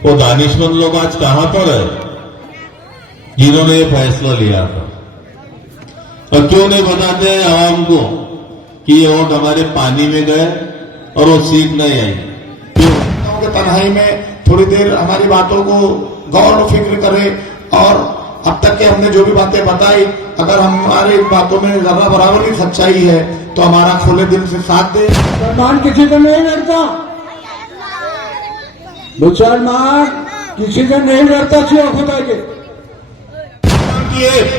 वो दानिशमंद लोग आज कहां पर है जिन्होंने ये फैसला लिया था? और क्यों नहीं बताते आवाम को कि ये वोट हमारे पानी में गए और वो सीट नहीं आई? क्यों तन्हाई में थोड़ी देर हमारी बातों को गौर और फिक्र करें और अब तक के हमने जो भी बातें बताई, अगर हमारी बातों में जरा बराबर की सच्चाई है तो हमारा खुले दिल से साथ दे। मुसलमान किसी को नहीं लड़ता, मुसलमान किसी को नहीं लड़ता सिवा खुदा के।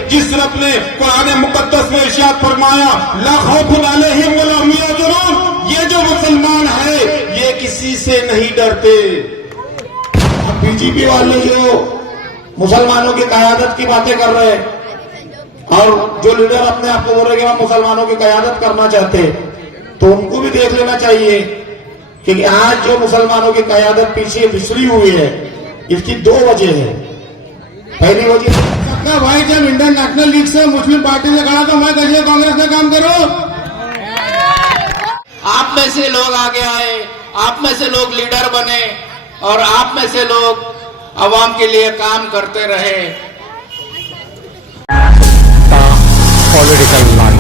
जिस रब ने कुरान मुकद्दस में इरशाद फरमाया ला खौफुन अलैहिम वला हुम यहज़नून, ये जो मुसलमान है ये किसी से नहीं डरते। अब बीजेपी वाले जो मुसलमानों की कयादत की बातें कर रहे हैं और जो लीडर अपने आप को बोल रहे कि हम मुसलमानों की कयादत करना चाहते, तो उनको भी देख लेना चाहिए कि आज जो मुसलमानों की कयादत पीछे फिसली हुई है, इसकी दो वजह है। पहली वजह भाई जब इंडियन नेशनल लीग से मुस्लिम पार्टी से खड़ा तो मैं कहिए कांग्रेस में काम करो। आप में से लोग आगे आए, आप में से लोग लीडर बने और आप में से लोग अवाम के लिए काम करते रहे। पॉलिटिकल लाइव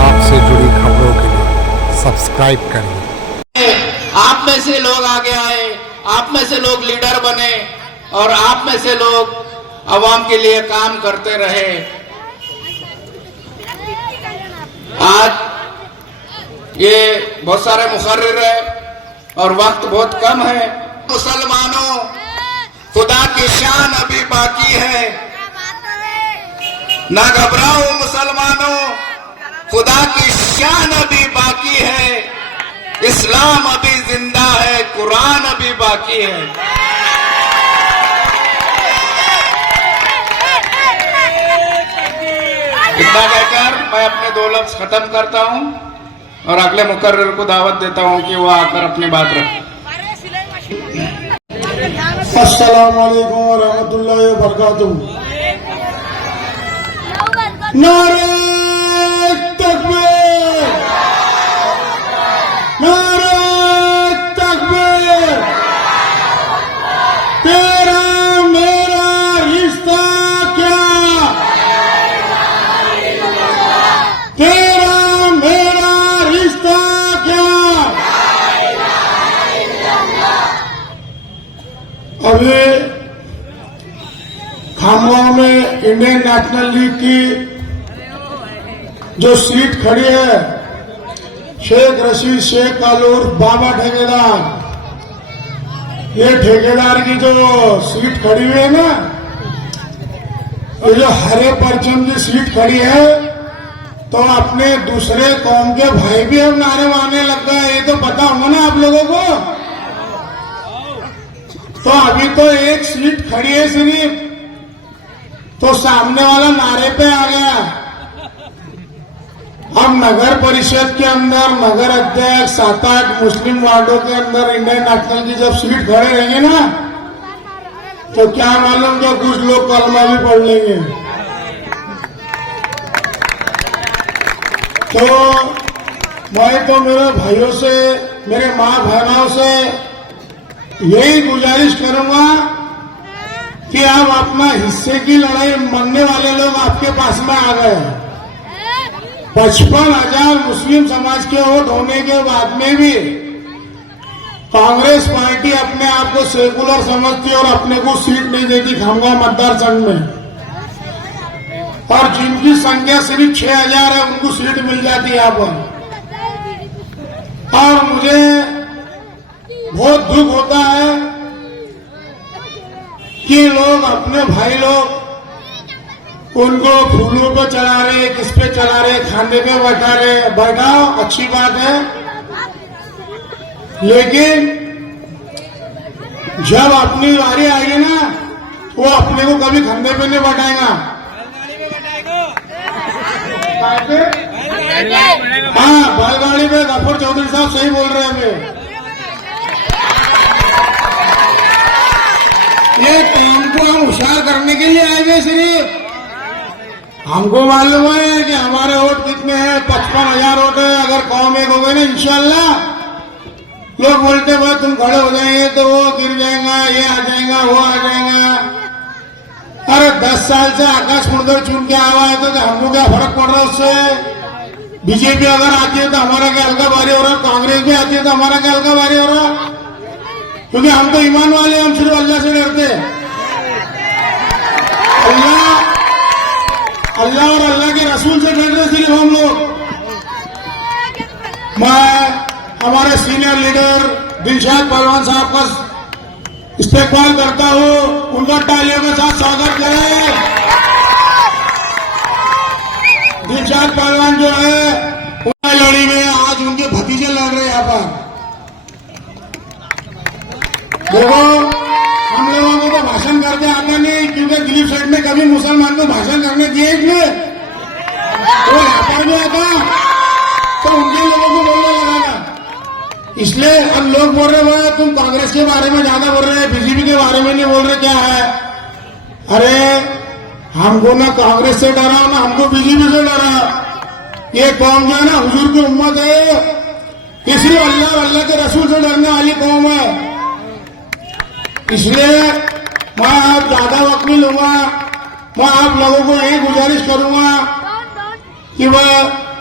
आपसे जुड़ी खबरों के लिए सब्सक्राइब करें। आप में से लोग आगे आए, आप में से लोग लीडर बने और आप में से लोग अवाम के लिए काम करते रहे। आज ये बहुत सारे मुकर्रिर है और वक्त बहुत कम है। मुसलमानों, खुदा की शान अभी बाकी है, ना घबराओ मुसलमानों, खुदा की शान अभी बाकी है, इस्लाम अभी जिंदा है, कुरान अभी बाकी है। इतना कहकर मैं अपने दो लफ्ज खत्म करता हूं और अगले मुकर्रिर को दावत देता हूं कि वो आकर अपनी बात रखे। अस्सलाम वालेकुम व रहमतुल्लाहि व बरकातुहू। नारे तकबीर, नारे तकबीर। तेरा मेरा रिश्ता क्या, तेरा मेरा रिश्ता क्या। अभी खामगांव में इंडियन नेशनल लीग की जो सीट खड़ी है, शेख रशीद शेख कालूर बाबा ठेकेदार, ये ठेकेदार की जो सीट खड़ी हुई है ना, ये जो हरे परचम की सीट खड़ी है, तो अपने दूसरे कौम के भाई भी अब नारे मारने लग गए। ये तो पता होगा ना आप लोगों को। तो अभी तो एक सीट खड़ी है सिर्फ, तो सामने वाला नारे पे आ गया। अब नगर परिषद के अंदर नगर अध्यक्ष 7-8 मुस्लिम वार्डों के अंदर इंडियन नेशनल की जब सीट खड़े रहेंगे ना, तो क्या मालूम कि कुछ लोग कलमा भी पढ़ लेंगे। तो मैं तो मेरे भाइयों से, मेरे माँ बहनों से यही गुजारिश करूंगा कि आप अपना हिस्से की लड़ाई मरने वाले लोग आपके पास में आ गए। 55,000 मुस्लिम समाज के वोट होने के बाद में भी कांग्रेस पार्टी अपने आप को सेकुलर समझती और अपने को सीट नहीं देती खामगांव मतदार संघ में, और जिनकी संख्या सिर्फ 6,000 है उनको सीट मिल जाती है यहाँ पर। और मुझे बहुत दुख होता है कि लोग अपने भाई लोग उनको फूलों पे चढ़ा रहे, किस पे चढ़ा रहे, खाने पे बैठा रहे। बैठाओ, अच्छी बात है, लेकिन जब अपनी बारी आएगी ना, वो अपने को कभी खंडे पे नहीं बैठाएगा। हाँ, बैलगाड़ी पे गफूर चौधरी साहब सही बोल रहे हैं। ये टीम को हम होशियार करने के लिए आए थे सिर्फ। हमको मालूम है कि हमारे वोट कितने हैं, 55,000 वोट है। अगर कौम एक हो गए ना इंशाल्लाह, लोग बोलते भाई तुम खड़े हो जाएंगे तो वो गिर जाएगा, ये आ जाएगा, वो आ जाएगा। अरे 10 साल से आकाश मुड़कर चुन के आवा है तो हमको क्या फर्क पड़ रहा है उससे? बीजेपी अगर आती है तो हमारा क्या हल्का भारी हो रहा, कांग्रेस भी आती है तो हमारा क्या हल्का भारी हो रहा? क्योंकि हम तो ईमान वाले, हम सिर्फ अल्लाह से डरते। अल्लाह और अल्लाह के रसूल से डरते सिर्फ हम लोग। मैं हमारे सीनियर लीडर दिलशाद पहलवान साहब का इस्तेकबाल करता हूं, उनका तालियों के साथ स्वागत करें। दिलशाद पहलवान जो है उनकी लड़ी में आज उनके भतीजे लड़ रहे हैं यहाँ पर। देखो हम लोगों को तो भाषण करते आता नहीं, क्योंकि दिलीप सेठ ने कभी मुसलमान को भाषण करने दिए इसलिए वो यहाँ पर भी आता तो उनके लोगों को बोलने लगा था। इसलिए अब लोग बोल रहे हैं तुम कांग्रेस के बारे में ज्यादा बोल रहे हैं, बीजेपी के बारे में नहीं बोल रहे, क्या है? अरे हमको ना कांग्रेस से डरा ना हमको बीजेपी से डरा। ये कौम जो है ना हुजूर की उम्मत है, ये सिर्फ अल्लाह और अल्लाह के रसूल से डरने वाली कौम है। इसलिए मैं आप ज्यादा वक्त नहीं लूंगा, मैं आप लोगों को यही गुजारिश करूंगा कि वह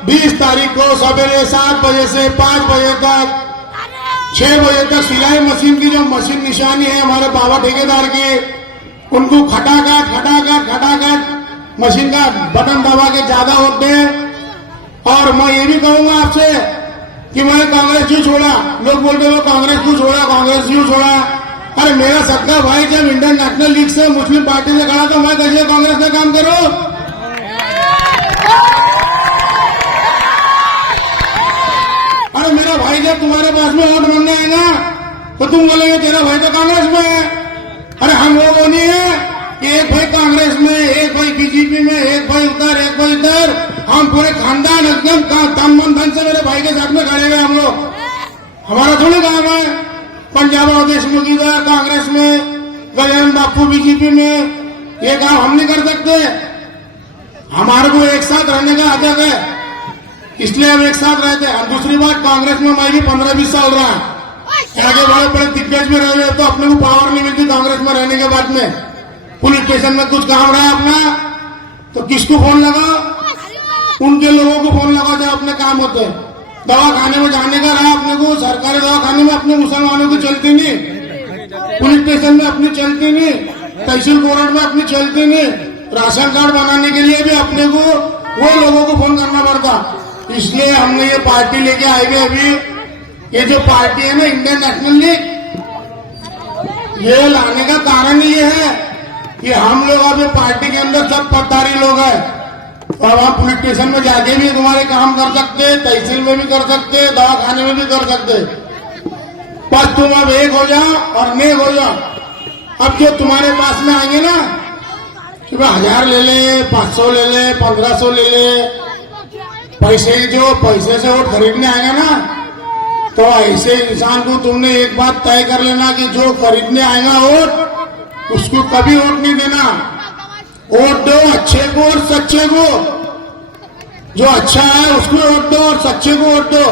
20 तारीख को सवेरे 7 बजे से 5 बजे तक 6 बजे तक सिलाई मशीन की जो मशीन निशानी है हमारे बाबा ठेकेदार की, उनको खटाखट मशीन का बटन दबा के ज्यादा वोट दें। और मैं ये भी कहूंगा आपसे कि मैं कांग्रेस क्यों छोड़ा। लोग बोलते हो कांग्रेस क्यों छोड़ा, कांग्रेस क्यों छोड़ा। अरे मेरा सबका भाई जब इंडियन नेशनल लीग से मुस्लिम पार्टी से खड़ा तो मैं कैसे कांग्रेस में काम करूं? अरे मेरा भाई जब तुम्हारे पास में वोट मांगने आएगा तो तुम बोलेंगे तेरा भाई तो कांग्रेस में है। अरे हम लोग वो नहीं है कि एक भाई कांग्रेस में, एक भाई बीजेपी में, एक भाई उधर, एक भाई इधर। हम पूरे खानदान एकदम तन मन धन से मेरे भाई के साथ में खड़े हुए हम लोग। हमारा थोड़ी काम है पंजाब और देशमुख इधर कांग्रेस में, गजानन बापू बीजेपी में, ये काम हम नहीं कर सकते। हमारे को एक साथ रहने का आदत है, इसलिए हम एक साथ रहते हैं। दूसरी बात, कांग्रेस में मैं भी 15-20 साल रहा, आगे बड़े बड़े दिग्गज में रहे तो अपने को पावर नहीं मिलती कांग्रेस में रहने के बाद में। पुलिस स्टेशन में कुछ काम रहा अपना तो किसको फोन लगा? उनके लोगों को फोन लगा जो अपने काम होते। दवाखाने में जाने का रहा अपने को, सरकारी दवाखाने में अपने मुसलमानों की चलती नहीं, पुलिस स्टेशन में अपनी चलती नहीं, तहसील कोर्ट में अपनी चलती नहीं, राशन कार्ड बनाने के लिए भी अपने को वो लोगों को फोन करना पड़ता। इसलिए हमने ये पार्टी लेके आएंगे। अभी ये जो पार्टी है ना इंडियन नेशनल लीग, ये लाने का कारण ये है कि हम लोग अभी पार्टी के अंदर सब पट्टारी लोग हैं और वहां पुलिस स्टेशन में जाके भी तुम्हारे काम कर सकते, तहसील में भी कर सकते, दवाखाने में भी कर सकते। बस तुम अब एक हो जाओ और नेक हो जाओ। अब जो तुम्हारे पास में आएंगे ना कि 1000 ले ले, 500 ले ले, 1500 ले ले, पैसे से वोट खरीदने आएगा ना, तो ऐसे इंसान को तुमने एक बात तय कर लेना कि जो खरीदने आएगा वोट उसको कभी वोट नहीं देना। वोट दो अच्छे को और सच्चे को, जो अच्छा है उसको वोट दो और सच्चे को वोट दो।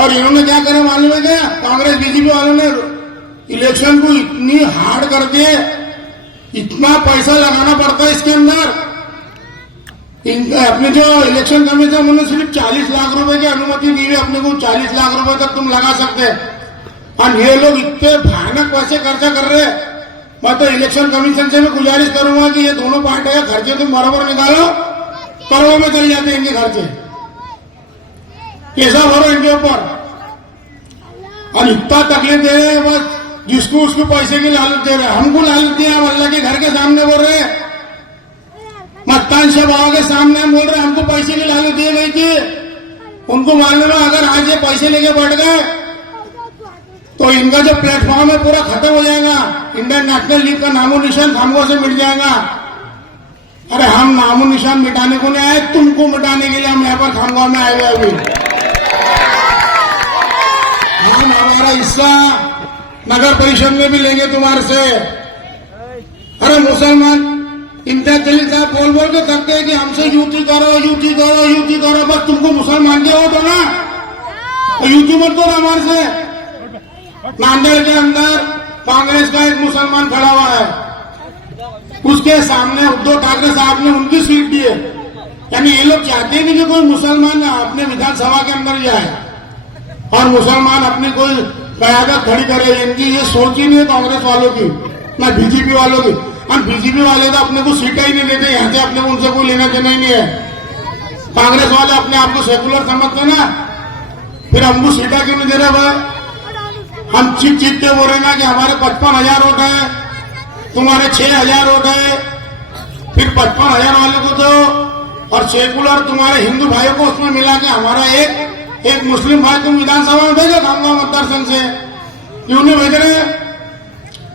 और इन्होंने क्या करा मालूम है क्या? कांग्रेस बीजेपी वालों ने इलेक्शन को इतनी हार्ड कर दिए, इतना पैसा लगाना पड़ता है इसके अंदर। अपने जो इलेक्शन कमीशन उन्होंने सिर्फ 40 लाख रुपए की अनुमति दी है, अपने को 40 लाख रुपए तक तुम लगा सकते हैं। और ये लोग इतने भयानक पैसे खर्चा कर रहे हैं। मैं तो इलेक्शन कमीशन से मैं गुजारिश करूंगा कि ये दोनों पार्टियां खर्चे तुम बराबर निकालो, करोड़ों में चले जाते हैं इनके खर्चे, कैसा भरो इनके ऊपर। और इतना तकलीफ दे रहे हैं, बस जिसको उसको पैसे की लालच दे रहे हैं। हमको लालच दिया, हम अल्लाह के घर के सामने बोल रहे हैं, मतदान सभा के सामने हम बोल रहे हैं हमको पैसे की लालच दी गई थी। उनको मालूम है अगर आज ये पैसे लेके बैठ गए तो इनका जो प्लेटफॉर्म है पूरा खत्म हो जाएगा, इंडियन नेशनल लीग का नामो निशान खामों से मिट जाएगा। अरे हम नामो निशान मिटाने को नहीं आए, तुमको मिटाने के लिए हम यहाँ पर खामगांव में आए हुए। अभी हम हमारा हिस्सा नगर परिषद में भी लेंगे तुम्हारे से। अरे मुसलमान इम्तियाज जलील साहब बोल बोल के करते हैं कि हमसे यूटी करो, यूटी करो, यूटी करो। बस तुमको मुसलमान के वोट हो ना, यूटी मत करो हमारे से। नांदेड़ के अंदर कांग्रेस का एक मुसलमान खड़ा हुआ है, उसके सामने उद्धव ठाकरे साहब ने उनकी सीट दी है। यानी ये लोग चाहते ही नहीं कि कोई मुसलमान अपने विधानसभा के अंदर जाए और मुसलमान अपनी कोई कयादत खड़ी करे। इनकी ये सोच ही नहीं है कांग्रेस वालों की, ना बीजेपी वालों की। और बीजेपी वाले तो अपने को सीटें ही नहीं देते, यहाँ से अपने को उनसे कोई लेना देना ही नहीं है। कांग्रेस वाले अपने आप को सेकुलर समझते ना, फिर हमको सीटें क्यों नहीं दे रहे भाई? हम चीख के बोल रहे ना कि हमारे 55,000 वोट है, तुम्हारे 6,000 वोट है, फिर 55,000 वाले को दो और सेकुलर तुम्हारे हिंदू भाइयों को उसमें मिला के हमारा एक मुस्लिम भाई तुम विधानसभा में भेजो खामगांव मतदार संघ से, क्यों नहीं भेज रहे?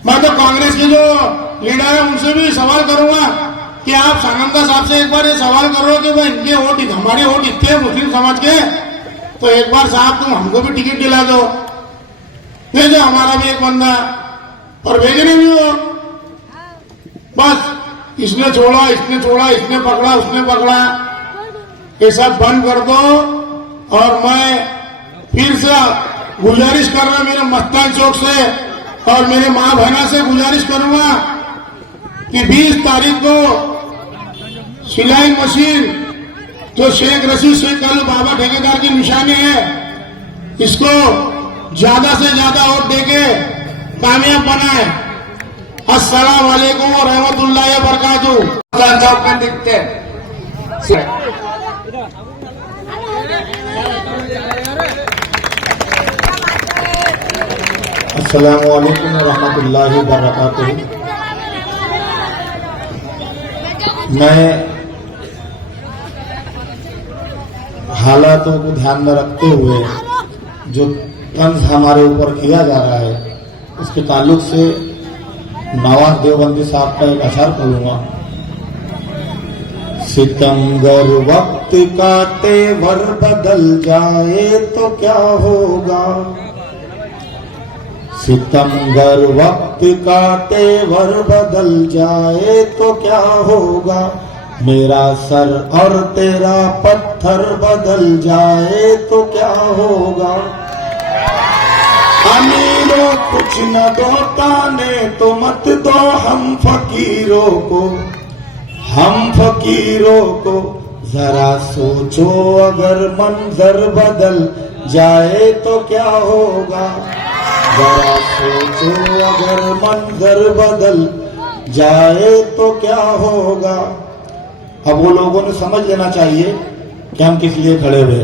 मैं तो कांग्रेस के जो लीडर है उनसे भी सवाल करूंगा कि आप सानंदा साहब से एक बार ये सवाल करो कि भाई इनके वोट हमारे वोट इतने हैं मुस्लिम समाज के, तो एक बार साहब तुम हमको भी टिकट दिला दो, भेजो हमारा भी एक बंदा। और भेजने भी हो, बस इसने छोड़ा इसने छोड़ा, इसने पकड़ा उसने पकड़ा, ये सब बंद कर दो। और मैं फिर से गुजारिश कर रहा मेरे मस्तान चौक से और मेरे माँ बहना से गुजारिश करूंगा कि 20 तारीख को सिलाई मशीन जो शेख रशीद शेख कालू बाबा ठेकेदार की निशानी है, इसको ज्यादा से ज्यादा वोट देके कामयाब बनाए। अस्सलाम वालेकुम और रहमतुल्लाहि व बरकातहू। चौक में दिखते हैं। अस्सलामु अलैकुम व रहमतुल्लाहि व बरकातहू। मैं हालातों को ध्यान में रखते हुए जो तंज हमारे ऊपर किया जा रहा है उसके ताल्लुक से नवाज देवबंदी साहब का एक अशर पढ़ूंगा। सितमगर वक्त का तेवर बदल जाए तो क्या होगा, सितमगर वक्त का तेवर बदल जाए तो क्या होगा, मेरा सर और तेरा पत्थर बदल जाए तो क्या होगा। अमीरों कुछ न दो ताने तो मत दो हम फकीरों को, हम फकीरों को जरा सोचो अगर मंजर बदल जाए तो क्या होगा, जरा सोचो अगर मंजर बदल जाए तो क्या होगा। अब वो लोगों ने समझ लेना चाहिए कि हम किस लिए खड़े हुए।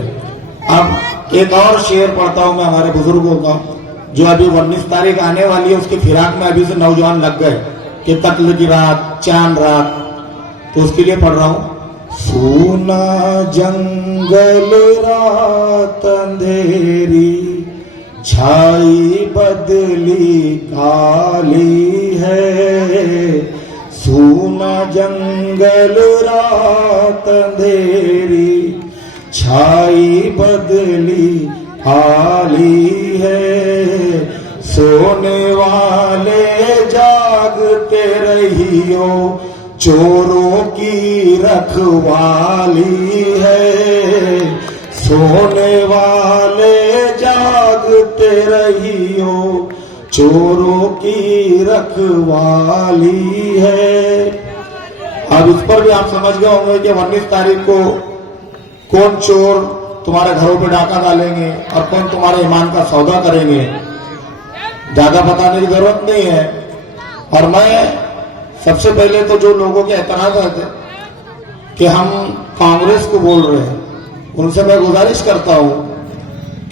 अब एक और शेर पढ़ता हूं मैं हमारे बुजुर्गों का, जो अभी 19 तारीख आने वाली है उसकी फिराक में अभी से नौजवान लग गए कि कत्ल की रात, चांद रात, तो उसके लिए पढ़ रहा हूं। सूना जंगल रात अंधेरी, छाई बदली काली है, सूना जंगल रात अंधेरी, छाई बदली काली है, सोने वाले जागते रहियो चोरों की रखवाली है, सोने वाले जागते रहियो चोरों की रखवाली है। अब इस पर भी आप समझ गए होंगे कि 19 तारीख को कौन चोर तुम्हारे घरों पे डाका डालेंगे और कौन तुम्हारे ईमान का सौदा करेंगे, ज्यादा बताने की जरूरत नहीं है। और मैं सबसे पहले तो जो लोगों के एतराज थे कि हम कांग्रेस को बोल रहे हैं, उनसे मैं गुजारिश करता हूं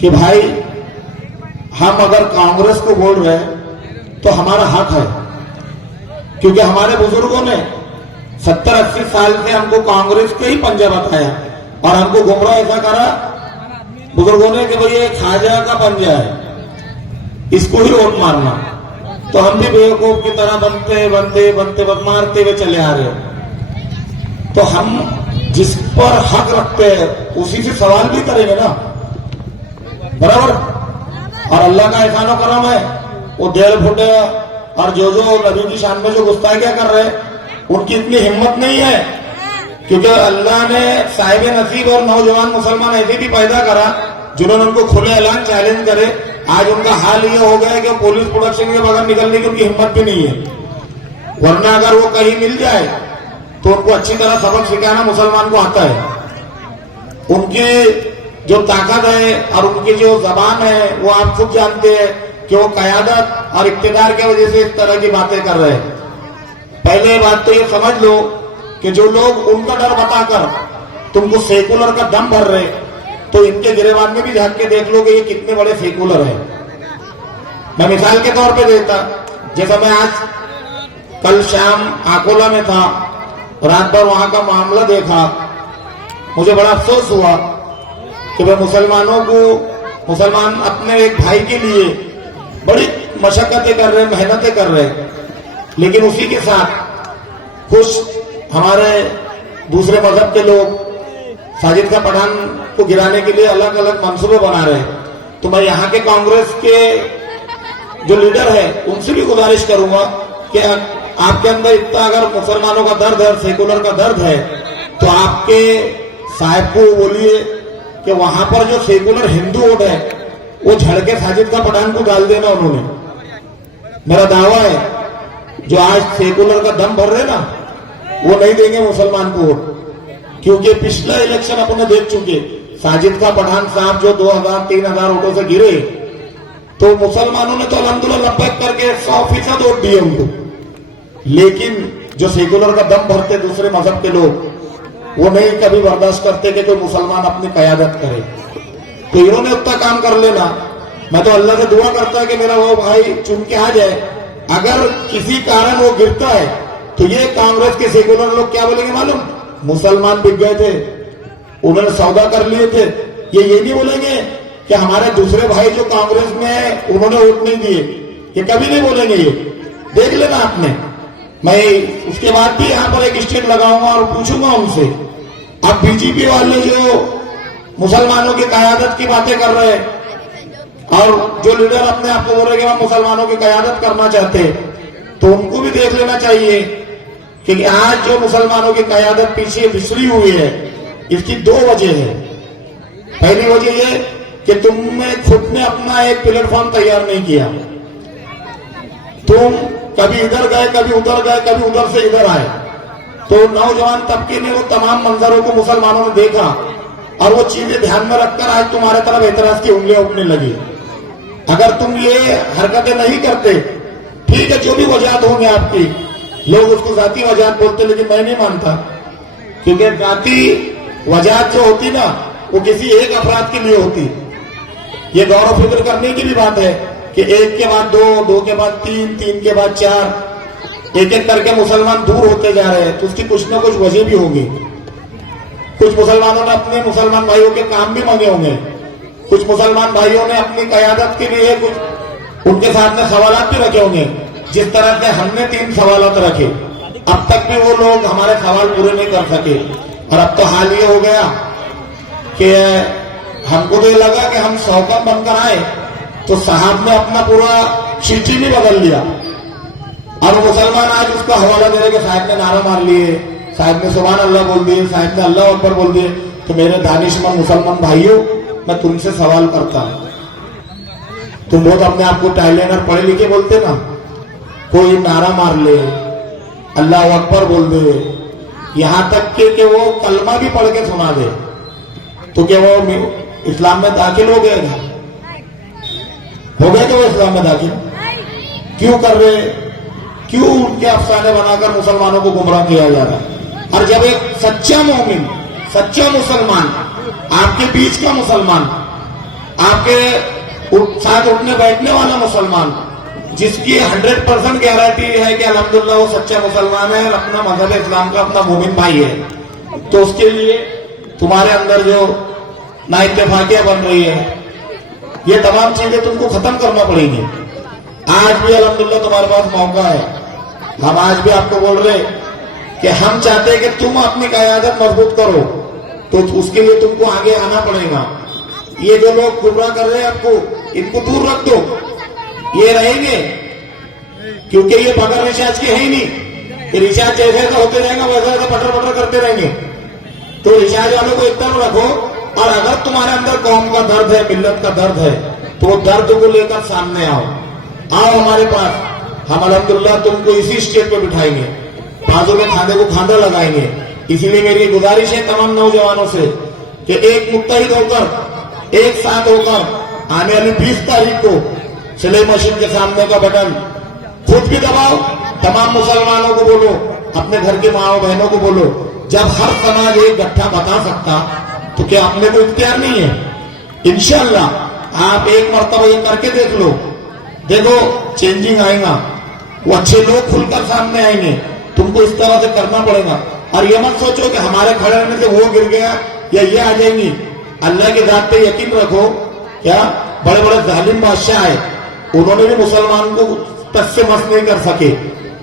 कि भाई हम अगर कांग्रेस को बोल रहे हैं तो हमारा हक है, क्योंकि हमारे बुजुर्गों ने 70-80 साल से हमको कांग्रेस के ही पंजा बताया और हमको गुमराह ऐसा करा बुजुर्गों ने कि भाई ये खाजा का पंजा है, इसको ही वोट मारना। तो हम भी बेवकूफ की तरह बनते मारते हुए चले आ रहे हो। तो हम जिस पर हक रखते हैं उसी से सवाल भी करेंगे ना, बराबर। और अल्लाह का एहसान करम है, वो देर फुटे और जो नबी की शान में जो गुस्ताखियां कर रहे हैं उनकी इतनी हिम्मत नहीं है, क्योंकि अल्लाह ने साहिब नसीब और नौजवान मुसलमान ऐसे भी पैदा करा जिन्होंने उनको खुले ऐलान चैलेंज करे, आज उनका हाल ये हो गया कि पुलिस प्रोडक्शन के बगैर निकलने की उनकी हिम्मत भी नहीं है। वरना अगर वो कहीं मिल जाए तो उनको अच्छी तरह सबक सिखाना मुसलमान को आता है। उनकी जो ताकत है और उनकी जो जबान है वो आप खुद जानते हैं कि वो कयादत और इख्तिदार की वजह से इस तरह की बातें कर रहे हैं। पहले बात तो ये समझ लो कि जो लोग उनका डर बताकर तुमको सेकुलर का दम भर रहे, तो इनके गिरेबान में भी झांक के देख लो कि ये कितने बड़े सेकुलर हैं। मैं मिसाल के तौर पे देता, जैसा मैं आज कल शाम आकोला में था, रात भर वहां का मामला देखा, मुझे बड़ा अफसोस हुआ कि वह मुसलमान अपने एक भाई के लिए बड़ी मशक्कतें कर रहे, मेहनतें कर रहे, लेकिन उसी के साथ कुछ हमारे दूसरे मजहब के लोग साजिद का पठान को गिराने के लिए अलग अलग मंसूबे बना रहे। तो मैं यहाँ के कांग्रेस के जो लीडर है उनसे भी गुजारिश करूंगा कि आपके अंदर इतना अगर मुसलमानों का दर्द है, सेकुलर का दर्द है, तो आपके साहब को बोलिए कि वहां पर जो सेकुलर हिंदू वोट है वो झड़के साजिद का पठान को डाल देना। उन्होंने, मेरा दावा है जो आज सेकुलर का दम भर रहे ना वो नहीं देंगे मुसलमान को वोट, क्योंकि पिछला इलेक्शन अपने देख चुके। साजिद का पठान साहब जो 2000-3000 वोटों से गिरे, तो मुसलमानों ने तो अल्हम्दुलिल्लाह लब्बैक करके 100% वोट दिए उनको। लेकिन जो सेकुलर का दम भरते दूसरे मजहब के लोग, वो नहीं कभी बर्दाश्त करते कि कोई मुसलमान अपनी कयादत करे। तो इन्होंने उतना काम कर लेना। मैं तो अल्लाह से दुआ करता है कि मेरा वो भाई चुन के आ जाए। अगर किसी कारण वो गिरता है तो ये कांग्रेस के सेकुलर लोग क्या बोलेंगे मालूम? मुसलमान बिक गए थे, उन्होंने सौदा कर लिए थे। ये नहीं बोलेंगे कि हमारे दूसरे भाई जो कांग्रेस में है उन्होंने वोट नहीं दिए, ये कभी नहीं बोलेंगे। ये देख लेना आपने। मैं उसके बाद भी यहाँ पर एक स्टेट लगाऊंगा और पूछूंगा उनसे, अब बीजेपी वाले जो मुसलमानों की कयादत की बातें कर रहे हैं और जो लीडर अपने आप को बोल रहे कि हम मुसलमानों की कयादत करना चाहते हैं, तो उनको भी देख लेना चाहिए कि आज जो मुसलमानों की कयादत पीछे बिसरी हुई है, इसकी 2 वजह है। पहली वजह ये कि तुमने खुद ने अपना एक प्लेटफॉर्म तैयार नहीं किया। तुम कभी इधर गए, कभी उधर गए, कभी उधर से इधर आए, तो नौजवान तबके ने वो तमाम मंजरों को मुसलमानों ने देखा और वो चीजें ध्यान में रखकर आज तुम्हारे तरफ एतराज की उंगलियां उठने लगी। अगर तुम ये हरकतें नहीं करते, ठीक है, जो भी वजह होंगे आपकी, लोग उसको जाती वजह बोलते, लेकिन मैं नहीं मानता, क्योंकि जाती वजह जो होती ना वो किसी एक अफराद के लिए होती। ये गौर और फिक्र करने की भी बात है कि 1 के बाद 2, 2 के बाद 3, 3 के बाद 4, एक एक करके मुसलमान दूर होते जा रहे हैं, तो उसकी कुछ ना कुछ वजह भी होगी। कुछ मुसलमानों ने अपने मुसलमान भाइयों के काम भी मांगे होंगे, कुछ मुसलमान भाइयों ने अपनी कयादत के लिए कुछ उनके सामने सवालात भी रखे होंगे, जिस तरह से हमने 3 सवालात रखे। अब तक भी वो लोग हमारे सवाल पूरे नहीं कर सके। और अब तो हाल ये हो गया कि हमको तो ये लगा कि हम सौकत बनकर आए, तो साहब ने अपना पूरा चिट्ठी भी बदल लिया और मुसलमान आज उसका हवाला दे रहे कि साहब ने नारा मार लिए, साहब ने सुभान अल्लाह बोल दिए, साहब ने अल्लाह अकबर बोल दिए। तो मेरे दानिशमंद मुसलमान भाइयों, मैं तुमसे सवाल करता हूं, तुम बहुत अपने आप को टैलेंट और पढ़े लिखे बोलते ना, कोई नारा मार ले, अल्लाह अकबर बोल दे, यहां तक कि वो कलमा भी पढ़ के सुना दे, तो क्या वो इस्लाम में दाखिल हो गए? हो गए तो वो इस्लाम में दाखिल क्यों कर रहे? क्यों उनके अफसाने बनाकर मुसलमानों को गुमराह किया जा रहा है? और जब एक सच्चा मोमिन, सच्चा मुसलमान, आपके बीच का मुसलमान, आपके साथ उठने बैठने वाला मुसलमान, जिसकी 100% गारंटी है कि अल्हम्दुलिल्लाह वो सच्चा मुसलमान है और अपना मजहब इस्लाम का अपना मोमिन भाई है, तो उसके लिए तुम्हारे अंदर जो नाइत्तेफाकियां बन रही है, ये तमाम चीजें तुमको खत्म करना पड़ेगी। आज भी अल्हम्दुलिल्लाह तुम्हारे पास मौका है। हम आज भी आपको बोल रहे कि हम चाहते हैं कि तुम अपनी कयादत मजबूत करो, तो उसके लिए तुमको आगे आना पड़ेगा। ये जो लोग गुमराह कर रहे हैं आपको, इनको दूर रख दो, ये रहेंगे, क्योंकि ये बगैर रिचार्ज के है ही नहीं। ये रिचार्ज जैसे जैसा होते रहेगा वैसा वैसा पटर पटर करते रहेंगे। तो रिचार्ज वालों को एकदम रखो, और अगर तुम्हारे अंदर कौम का दर्द है, मिल्लत का दर्द है, तो दर्द को लेकर सामने आओ हमारे पास। हम अल्हम्दुलिल्लाह तुमको इसी स्टेज पे बिठाएंगे, बाजू में खाने को खाना लगाएंगे। इसीलिए मेरी गुजारिश है तमाम नौजवानों से कि एक मुत्तहिद होकर, एक साथ होकर आने वाली 20 तारीख को सिलाई मशीन के सामने का बटन खुद भी दबाओ, तमाम मुसलमानों को बोलो, अपने घर के माओ बहनों को बोलो। जब हर समाज एक गट्ठा बता सकता तो क्या अपने को इख्तियार नहीं है? इंशाअल्लाह आप एक मर्तबा ये करके देख लो, देखो चेंजिंग आएगा, वो अच्छे लोग खुलकर सामने आएंगे। तुमको इस तरह से करना पड़ेगा और ये मत सोचो कि हमारे खड़े रहने से वो गिर गया या ये आ जाएंगी। अल्लाह की जात पे यकीन रखो, क्या बड़े बड़े जालिम बादशाह आए, उन्होंने भी मुसलमान को टच से मस नहीं कर सके।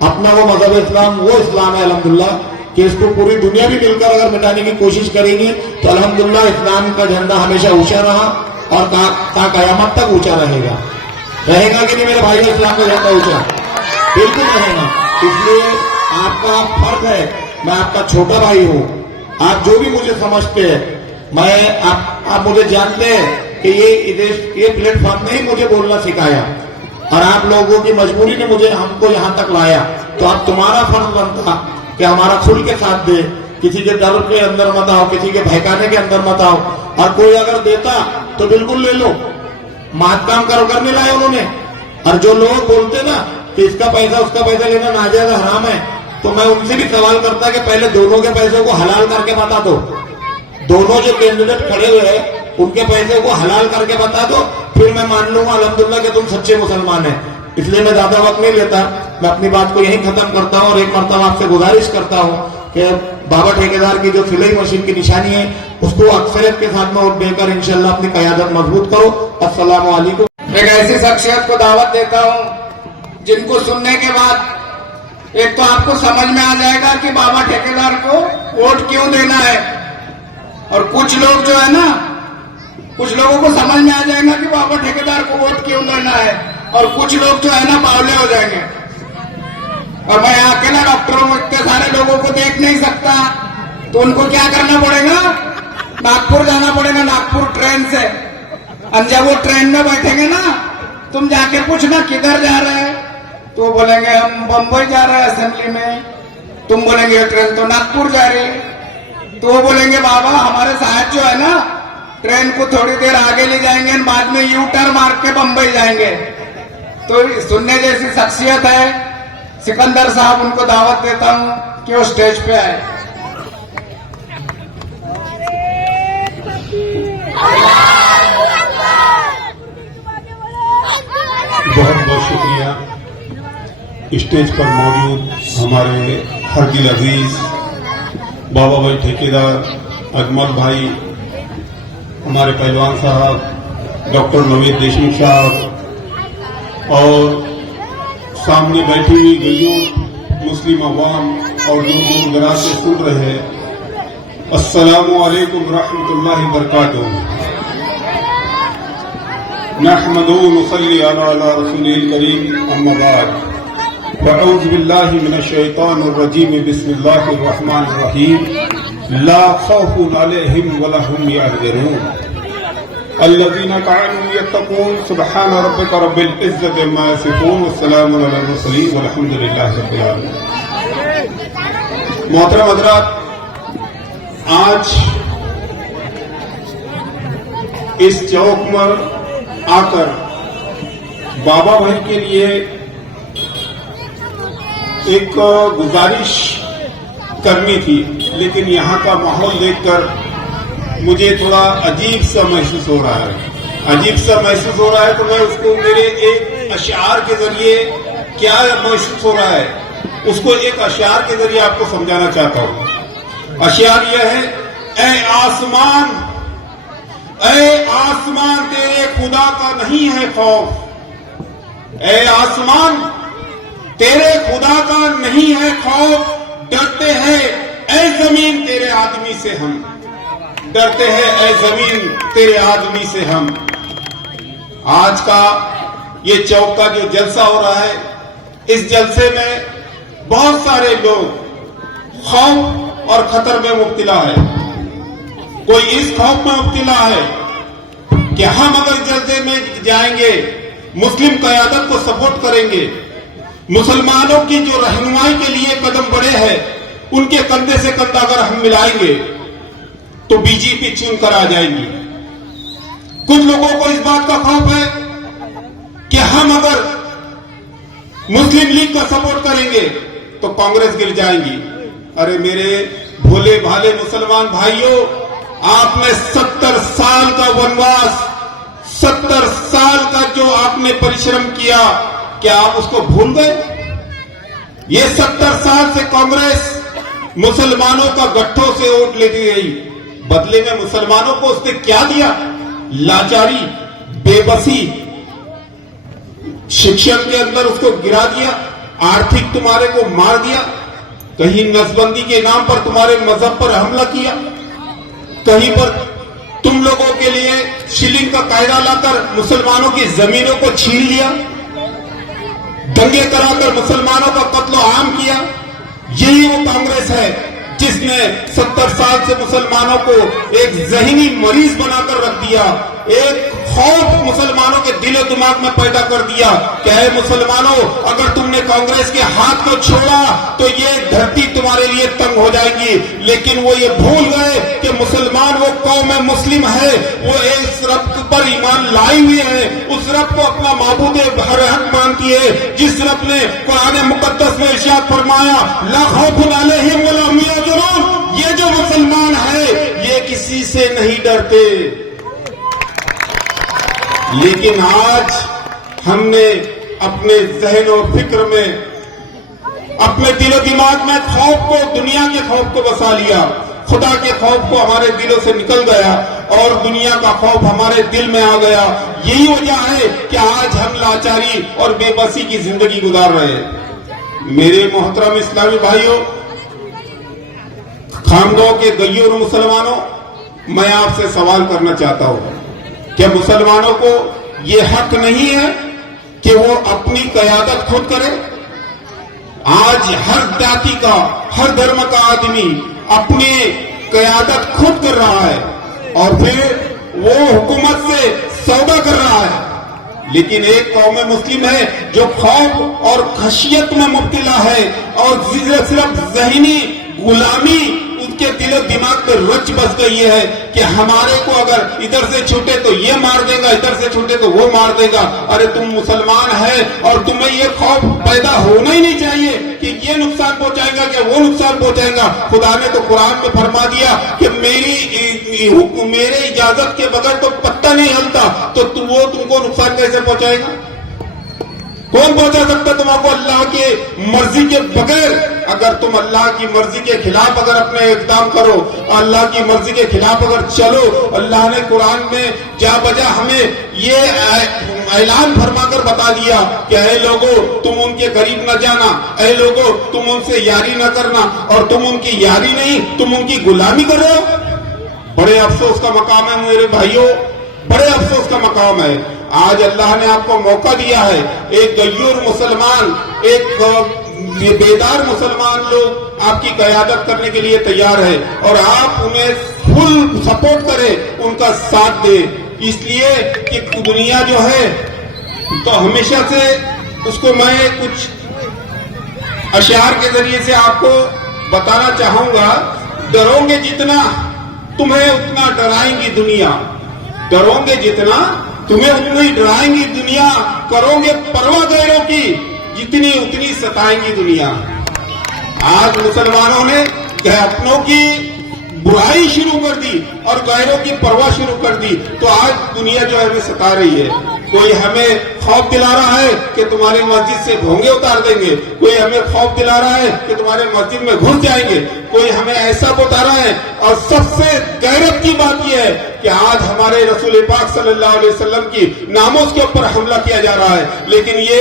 अपना वो मजहब इस्लाम वो इस्लाम है अल्हम्दुलिल्लाह कि इसको पूरी दुनिया भी मिलकर अगर मिटाने की कोशिश करेगी तो अल्हम्दुलिल्लाह इस्लाम का झंडा हमेशा ऊंचा रहा और कयामत तक ऊंचा रहेगा। रहेगा कि नहीं मेरे भाई? इस्लाम का झंडा ऊंचा बिल्कुल रहेगा। इसलिए आपका फर्ज है, मैं आपका छोटा भाई हूं, आप जो भी मुझे समझते हैं, मैं आप मुझे जानते हैं कि ये प्लेटफॉर्म ने ही मुझे बोलना सिखाया और आप लोगों की मजबूरी ने मुझे हमको यहां तक लाया। तो अब तुम्हारा फर्ज बनता कि हमारा खुल के साथ दे, किसी के डर के अंदर मत आओ, किसी के भयकाने के अंदर मत आओ। और कोई अगर देता तो बिल्कुल ले लो, मात काम कर नहीं लाए उन्होंने। और जो लोग बोलते ना कि इसका पैसा उसका पैसा लेना नाजायज हराम है, तो मैं उनसे भी सवाल करता कि पहले दोनों के पैसों को हलाल करके बता दो। दोनों जो कैंडिडेट खड़े हुए हैं उनके पैसे को हलाल करके बता दो, फिर मैं मान लूंगा अल्हम्दुलिल्लाह कि तुम सच्चे मुसलमान हैं। इसलिए मैं ज्यादा वक्त नहीं लेता, मैं अपनी बात को यहीं खत्म करता हूं और एक मर्तबा आपसे गुजारिश करता हूं कि बाबा ठेकेदार की जो सिलाई मशीन की निशानी है उसको अक्सरियत के साथ में वोट देकर इंशाल्लाह अपनी क़यादत मजबूत करो। अस्सलाम वालेकुम। एक ऐसी शख्सियत को दावत देता हूं जिनको सुनने के बाद एक तो आपको समझ में आ जाएगा कि बाबा ठेकेदार को वोट क्यों देना है, और कुछ लोग जो है ना, कुछ लोगों को समझ में आ जाएगा कि बाबा ठेकेदार को वोट क्यों देना है, और कुछ लोग जो है ना बावले हो जाएंगे। और मैं यहाँ अकेला डॉक्टर हूं, इतने सारे लोगों को देख नहीं सकता, तो उनको क्या करना पड़ेगा? नागपुर जाना पड़ेगा, नागपुर ट्रेन से। और जब वो ट्रेन में बैठेंगे ना, तुम जाके पूछना किधर जा रहे हैं, तो बोलेंगे हम बंबई जा रहे हैं असेंबली में। तुम बोलेंगे ट्रेन तो नागपुर जा रही है, तो वो बोलेंगे बाबा हमारे साथ जो है ना ट्रेन को थोड़ी देर आगे ले जाएंगे, बाद में यू टर्न मार के बंबई जाएंगे। तो सुनने जैसी शख्सियत है सिकंदर साहब, उनको दावत देता हूं कि वो स्टेज पे आए। बहुत बहुत शुक्रिया स्टेज पर मौजूद हमारे हर दिल अजीज बाबा भाई ठेकेदार, अजमल भाई, हमारे पहलवान साहब, डॉक्टर नवीद देशमुख साहब और सामने बैठी हुई गलियों मुस्लिम अवाम और जो दूर दराज से सुन रहे हैं, अस्सलामु अलैकुम रहमतुल्लाहि बरकातुहू। नहमदुहु व नुसल्ली अला रसूलिल करीम, अम्मा बाद, फअऊज़ु बिल्लाहि मिनश शैतानिर रजीम, बिस्मिल्लाहिर रहमानिर रहीम। ला खौफुन अलैहिम वला हुम यहज़नून अल्लज़ीना कानू यत्तक़ून। सुब्हान रब्बिका रब्बिल इज़्ज़ति अम्मा यसिफ़ून व सलामुन अलल मुरसलीन वल्हम्दुलिल्लाहि रब्बिल आलमीन। मोहतरम हज़रात, आज इस चौक पर आकर बाबा भाई के लिए एक गुजारिश करनी थी, लेकिन यहाँ का माहौल देखकर मुझे थोड़ा अजीब सा महसूस हो रहा है। अजीब सा महसूस हो रहा है तो मैं उसको मेरे एक अशार के जरिए क्या महसूस हो रहा है उसको एक अशार के जरिए आपको समझाना चाहता हूँ। अशार यह है, ऐ आसमान, ऐ आसमान तेरे खुदा का नहीं है खौफ। ऐ आसमान तेरे खुदा का नहीं है खौफ, डरते हैं ऐ जमीन तेरे आदमी से हम। डरते हैं ऐ जमीन तेरे आदमी से हम। आज का ये चौक का जो जलसा हो रहा है, इस जलसे में बहुत सारे लोग खौफ और खतर में मुब्तला है। कोई इस खौफ में मुब्तला है कि हम अगर जलसे में जाएंगे, मुस्लिम क़यादत को सपोर्ट करेंगे, मुसलमानों की जो रहनुमाई के लिए कदम बढ़े हैं उनके कंधे से कंधा अगर हम मिलाएंगे तो बीजेपी चुनकर आ जाएगी। कुछ लोगों को इस बात का खौफ है कि हम अगर मुस्लिम लीग का सपोर्ट करेंगे तो कांग्रेस गिर जाएगी। अरे मेरे भोले भाले मुसलमान भाइयों, आपने 70 साल का वनवास, 70 साल का जो आपने परिश्रम किया, क्या आप उसको भूल गए? ये 70 साल से कांग्रेस मुसलमानों का गट्ठों से वोट लेती रही, बदले में मुसलमानों को उसने क्या दिया? लाचारी, बेबसी, शिक्षण के अंदर उसको गिरा दिया, आर्थिक तुम्हारे को मार दिया, कहीं नसबंदी के नाम पर तुम्हारे मजहब पर हमला किया, कहीं पर तुम लोगों के लिए शिलिंग का कायदा लाकर मुसलमानों की जमीनों को छीन लिया, दंगे कराकर मुसलमानों का कत्लो आम किया। यही वो कांग्रेस है जिसने 70 साल से मुसलमानों को एक जहनी मरीज बनाकर रख दिया, एक खौफ मुसलमानों के दिलो दिमाग में पैदा कर दिया कि है मुसलमानों, अगर तुमने कांग्रेस के हाथ को छोड़ा तो ये धरती तुम्हारे लिए तंग हो जाएगी। लेकिन वो ये भूल गए कि मुसलमान वो कौम मुस्लिम है, वो इस रब पर ईमान लाई हुई है, उस रब को अपना माबूद हर हक मानती है, जिस रब ने कुरान मुकद्दस में इरशाद फरमाया ला खौफुन अलैहिम वला हुम यहज़नून। ये जो मुसलमान है ये किसी से नहीं डरते। लेकिन आज हमने अपने जहन और फिक्र में, अपने दिलो दिमाग में खौफ को, दुनिया के खौफ को बसा लिया, खुदा के खौफ को हमारे दिलों से निकल गया और दुनिया का खौफ हमारे दिल में आ गया। यही वजह है कि आज हम लाचारी और बेबसी की जिंदगी गुजार रहे हैं। मेरे मोहतरम इस्लामी भाइयों, खामदों के गैयों और मुसलमानों, मैं आपसे सवाल करना चाहता हूं, क्या मुसलमानों को यह हक नहीं है कि वो अपनी कयादत खुद करें? आज हर जाति का, हर धर्म का आदमी अपनी कयादत खुद कर रहा है और फिर वो हुकूमत से सौदा कर रहा है। लेकिन एक कौम मुस्लिम है जो खौफ और खशियत में मुब्तला है और सिर्फ ज़हनी गुलामी उसके दिलो दिमाग पे रच बस गई है कि हमारे को अगर इधर से छूटे तो ये मार देगा, इधर से छूटे तो वो मार देगा। अरे तुम मुसलमान है और तुम्हें ये खौफ पैदा होना ही नहीं चाहिए कि ये नुकसान पहुंचाएगा कि वो नुकसान पहुंचाएगा। खुदा ने तो कुरान में फरमा दिया कि मेरे इजाजत के बगैर तो पत्ता नहीं हिलता, तो वो तुमको नुकसान कैसे पहुंचाएगा? कौन पहुंचा सकता तुमको अल्लाह के मर्जी के बगैर? अगर तुम अल्लाह की मर्जी के खिलाफ अगर अपने इक़दाम करो, अल्लाह की मर्जी के खिलाफ अगर चलो, अल्लाह ने कुरान में जा बजा हमें ये ऐलान फरमाकर बता दिया कि ऐ लोगो तुम उनके करीब न जाना, ऐ लोगो तुम उनसे यारी न करना, और तुम उनकी यारी नहीं तुम उनकी गुलामी कर रहे हो। बड़े अफसोस का मकाम है मेरे भाइयों, बड़े अफसोस का मकाम है। आज अल्लाह ने आपको मौका दिया है, एक गय्यूर मुसलमान, एक बेदार मुसलमान लोग आपकी कयादत करने के लिए तैयार है और आप उन्हें फुल सपोर्ट करें, उनका साथ दें। इसलिए कि दुनिया जो है तो हमेशा से उसको मैं कुछ अशार के जरिए से आपको बताना चाहूंगा। डरोगे जितना तुम्हें उतना डराएंगी दुनिया, डरोगे जितना तुम्हें उतनी डराएंगी दुनिया, करोगे परवाह गैरों की जितनी उतनी सताएंगी दुनिया। आज मुसलमानों ने अपनों की बुराई शुरू कर दी और गैरों की परवाह शुरू कर दी, तो आज दुनिया जो है हमें सता रही है। कोई हमें खौफ दिला रहा है कि तुम्हारी मस्जिद से भोंगे उतार देंगे, कोई हमें खौफ दिला रहा है कि तुम्हारे मस्जिद में घुस जाएंगे, कोई हमें ऐसा बता रहा है। और सबसे गैरत की बात यह है कि आज हमारे रसूल पाक सल्लल्लाहु अलैहि वसल्लम की नामों के ऊपर हमला किया जा रहा है। लेकिन ये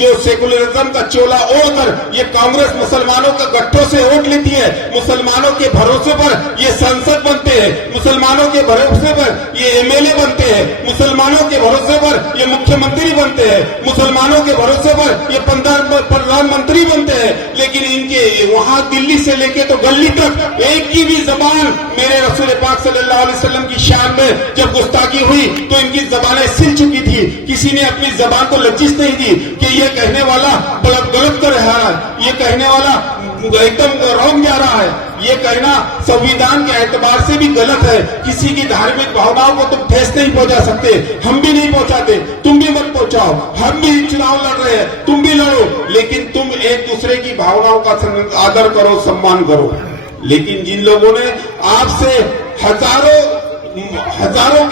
जो सेकुलरिज्म का चोला ओढ़कर ये कांग्रेस मुसलमानों के गट्ठों से वोट लेती है, मुसलमानों के भरोसे पर ये संसद बनते हैं, मुसलमानों के भरोसे पर ये एमएलए बनते हैं, मुसलमानों के भरोसे पर ये मुख्यमंत्री बनते हैं, मुसलमानों के भरोसे पर ये प्रधानमंत्री बनते हैं, लेकिन इनके वहां दिल्ली से लेके तो गली तक एक की भी जबान मेरे रसूल पाक सल्लल्लाहु अलैहि वसल्लम की शान में जब गुस्ताखी हुई तो इनकी जबानें सिल चुकी थी। किसी ने अपनी जबान को लज्जिश नहीं दी कि ये कहने वाला गलत कर रहा है, ये कहने वाला एकदम रॉन्ग जा रहा है, ये कहना संविधान के एतबार से भी गलत है। किसी की धार्मिक भावनाओं को तुम ठेस नहीं पहुंचा सकते, हम भी नहीं पहुंचाते, तुम भी मत पहुंचाओ। हम भी चुनाव लड़ रहे हैं, तुम भी लड़ो, लेकिन तुम एक दूसरे की भावनाओं का आदर करो, सम्मान करो। लेकिन जिन लोगों ने आपसे हजारों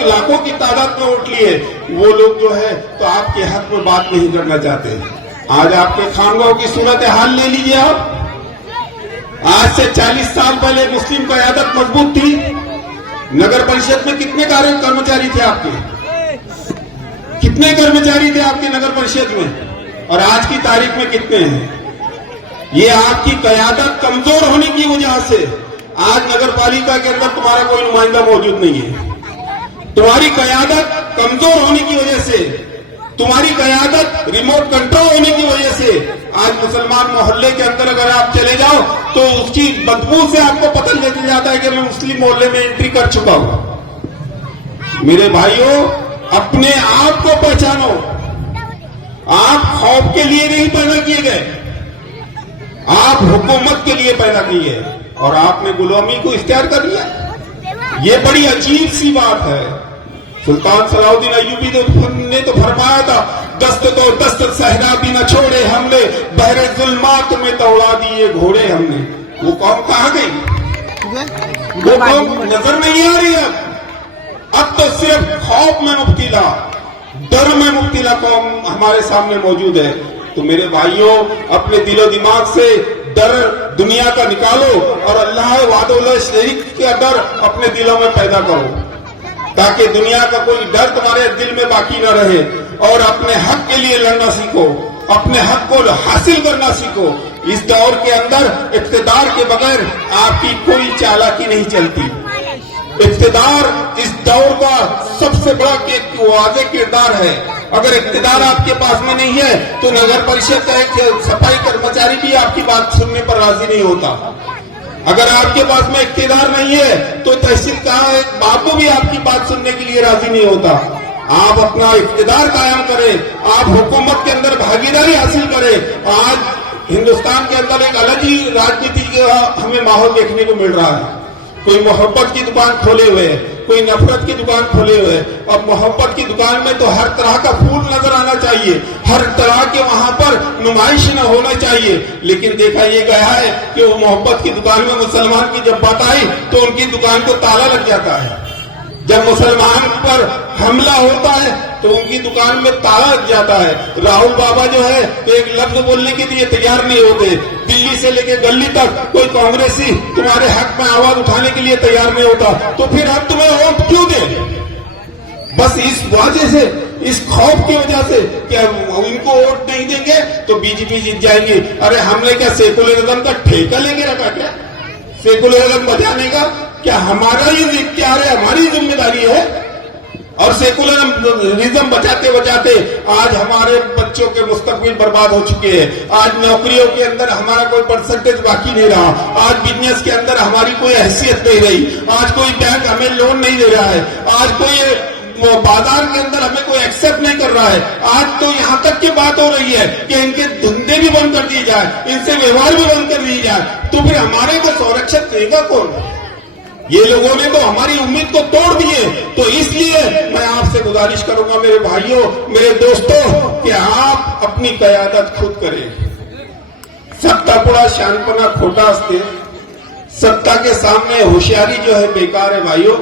लाखों की तादाद में वोट लिए, वो लोग जो है तो आपके हक में बात नहीं करना चाहते। आज आपके खानगांव की सूरत हाल ले लीजिए आप। आज से 40 साल पहले मुस्लिम क़यादत मजबूत थी। नगर परिषद में कितने कर्मचारी थे आपके? कितने कर्मचारी थे आपके नगर परिषद में? और आज की तारीख में कितने हैं? ये आपकी क़यादत कमजोर होने की वजह से आज नगर पालिका के अंदर तुम्हारा कोई नुमाइंदा मौजूद नहीं है। तुम्हारी क़यादत कमजोर होने की वजह से, तुम्हारी क़यादत रिमोट कंट्रोल होने की वजह से आज मुसलमान मोहल्ले के अंदर अगर आप चले जाओ तो उसकी बदबू से आपको पता लग जाता है कि मैं मुस्लिम मोहल्ले में एंट्री कर चुका हूं। मेरे भाइयों, अपने आप को पहचानो। आप खौफ के लिए नहीं पैदा किए गए, आप हुकूमत के लिए पैदा किए गए और आपने गुलामी को इख्तियार कर लिया। ये बड़ी अजीब सी बात है। सुल्तान सलाउद्दीन अय्यूबी ने तो फरमाया था, दस्त तो दस्त सहरा भी न छोड़े हमने, बहरे जुल्मात में दौड़ा दिए घोड़े हमने। वो कौम कहां गई? वो कौम नजर नहीं आ रही अब तो सिर्फ खौफ में मुब्तिला, डर में मुब्तिला कौम हमारे सामने मौजूद है। तो मेरे भाइयों, अपने दिलो दिमाग से डर दुनिया का निकालो और अल्लाह वादुल शरीक का डर अपने दिलों में पैदा करो, ताकि दुनिया का कोई डर तुम्हारे दिल में बाकी न रहे और अपने हक के लिए लड़ना सीखो, अपने हक को हासिल करना सीखो। इस दौर के अंदर इख्तिदार के बगैर आपकी कोई चालाकी नहीं चलती। इख्तिदार इस दौर का सबसे बड़ा वाज़ेह किरदार है। अगर इख्तिदार आपके पास में नहीं है तो नगर परिषद का एक सफाई कर्मचारी भी आपकी बात सुनने पर राजी नहीं होता। अगर आपके पास में इख्तिदार नहीं है तो तहसील का एक बाबू भी आपकी बात सुनने के लिए राजी नहीं होता। आप अपना इख्तिदार कायम करें, आप हुकूमत के अंदर भागीदारी हासिल करें। आज हिंदुस्तान के अंदर एक अलग ही राजनीति का हमें माहौल देखने को मिल रहा है। कोई मोहब्बत की दुकान खोले हुए, कोई नफरत की दुकान खोले हुए। और मोहब्बत की दुकान में तो हर तरह का फूल नजर आना चाहिए, हर तरह के वहां पर नुमाइश न होना चाहिए। लेकिन देखा ये गया है कि वो मोहब्बत की दुकान में मुसलमान की जब बात आई तो उनकी दुकान को ताला लग जाता है। जब मुसलमान पर हमला होता है तो उनकी दुकान में ताला लग जाता है। राहुल बाबा जो है तो एक लफ्ज बोलने के लिए तैयार नहीं होते। दिल्ली से लेके गली तक कोई कांग्रेसी तुम्हारे हक में आवाज उठाने के लिए तैयार नहीं होता। तो फिर हम तुम्हें वोट क्यों दें? बस इस वजह से, इस खौफ की वजह से कि इनको वोट नहीं देंगे तो बीजेपी जीत जाएंगी। अरे हमने क्या सेकुलरिज्म का ठेका लेके रखा? क्या सेकुलरिज्म बचाने का क्या हमारा ही इख्तियार है, हमारी जिम्मेदारी है? और सेकुलरिज्म बचाते बचाते आज हमारे बच्चों के मुस्तकबिल बर्बाद हो चुके हैं। आज नौकरियों के अंदर हमारा कोई परसेंटेज बाकी नहीं रहा। आज बिजनेस के अंदर हमारी कोई हैसियत नहीं रही। आज कोई बैंक हमें लोन नहीं दे रहा है। आज कोई बाजार के अंदर हमें कोई एक्सेप्ट नहीं कर रहा है। आज तो यहाँ तक की बात हो रही है कि इनके धंधे भी बंद कर दिए जाए, इनसे व्यवहार भी बंद कर दिए जाए। तो फिर हमारे को संरक्षण देगा कौन? ये लोगों ने तो हमारी उम्मीद को तोड़ दिए। तो इसलिए मैं आपसे गुजारिश करूंगा मेरे भाइयों, मेरे दोस्तों, कि आप अपनी क़यादत खुद करें। सत्तापुड़ा शानपना खोटा असते, सत्ता के सामने होशियारी जो है बेकार है। भाइयों,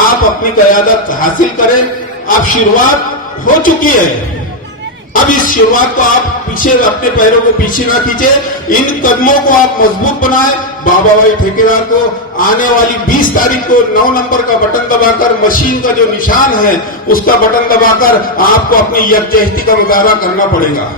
आप अपनी क़यादत हासिल करें। अब शुरुआत हो चुकी है, अब इस शुरुआत को आप पीछे, अपने पैरों को पीछे ना खींचे। इन कदमों को आप मजबूत बनाएं। बाबा भाई ठेकेदार को आने वाली 20 तारीख को 9 नंबर का बटन दबाकर, मशीन का जो निशान है उसका बटन दबाकर आपको अपनी यकजहती का मुजाहरा करना पड़ेगा।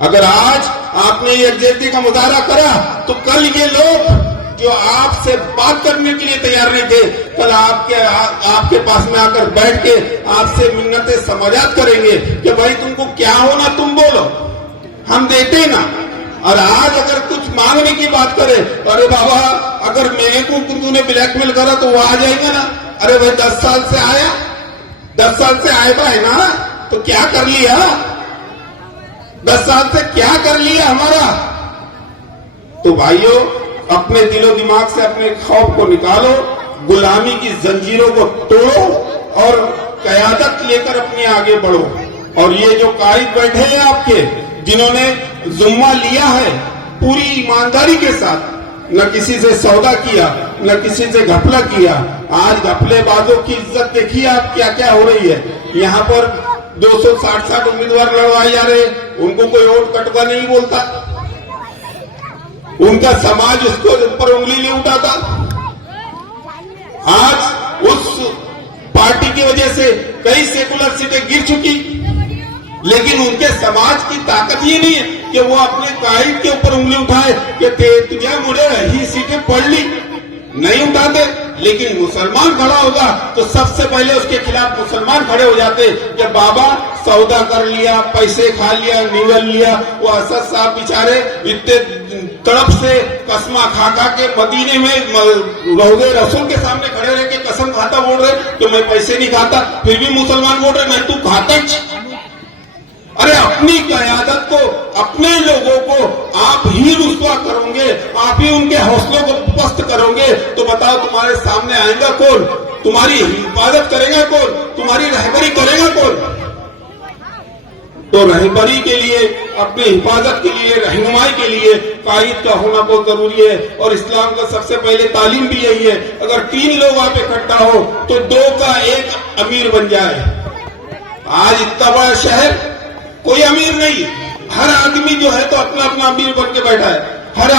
अगर आज आपने यकजहती का मुजाहरा करा तो कल ये लोग जो आपसे बात करने के लिए तैयार नहीं थे, कल आपके पास में आकर बैठ के आपसे मिन्नतें समाजात करेंगे कि भाई तुमको क्या होना तुम बोलो, हम देते ना। और आज अगर कुछ मांगने की बात करे, अरे बाबा अगर मेरे को तूने ब्लैकमेल करा तो वो आ जाएगा ना। अरे भाई 10 साल से आया, 10 साल से आया है ना, तो क्या कर लिया? 10 साल से क्या कर लिया हमारा? तो भाइयों अपने दिलो दिमाग से अपने खौफ को निकालो, गुलामी की जंजीरों को तोड़ो और कयादत लेकर अपने आगे बढ़ो। और ये जो कायद बैठे हैं आपके, जिन्होंने जुम्मा लिया है पूरी ईमानदारी के साथ, न किसी से सौदा किया, न किसी से घपला किया, आज घपलेबाजों की इज्जत देखिए आप क्या क्या हो रही है। यहाँ पर 260 उम्मीदवार लड़वाए जा रहे, उनको कोई वोट कटवा नहीं बोलता, उनका समाज उसको ऊपर उंगली नहीं उठाता। आज उस पार्टी की वजह से कई सेकुलर सीटें गिर चुकी, लेकिन उनके समाज की ताकत ये नहीं है कि वो अपने कायद के ऊपर उंगली उठाए कि तुझे मुझे ही सीटें पढ़ ली, नहीं उठाते। लेकिन मुसलमान खड़ा होगा तो सबसे पहले उसके खिलाफ मुसलमान खड़े हो जाते कि बाबा सौदा कर लिया, पैसे खा लिया, निगल लिया। वो असद साहब बेचारे इतने तड़प से कसमा खा खा के मदीने में रोज़े रसूल के सामने खड़े रह के कसम खाता बोल रहे कि मैं पैसे नहीं खाता, फिर भी मुसलमान बोल रहे मैं तू खाता। अरे अपनी कयादत को, अपने लोगों को आप ही रुस्वा करोगे, आप ही उनके हौसलों को पस्त करोगे, तो बताओ तुम्हारे सामने आएगा कौन? तुम्हारी हिफाजत करेगा कौन? तुम्हारी रहबरी करेगा कौन? तो रहबरी के लिए, अपनी हिफाजत के लिए, रहनुमाई के लिए कायद का होना बहुत जरूरी है। और इस्लाम का सबसे पहले तालीम भी यही है, अगर 3 लोग आप इकट्ठा हो तो 2 का 1 अमीर बन जाए। आज इतना बड़ा शहर कोई अमीर नहीं, हर आदमी जो है तो अपना अपना अमीर बन के बैठा है, हर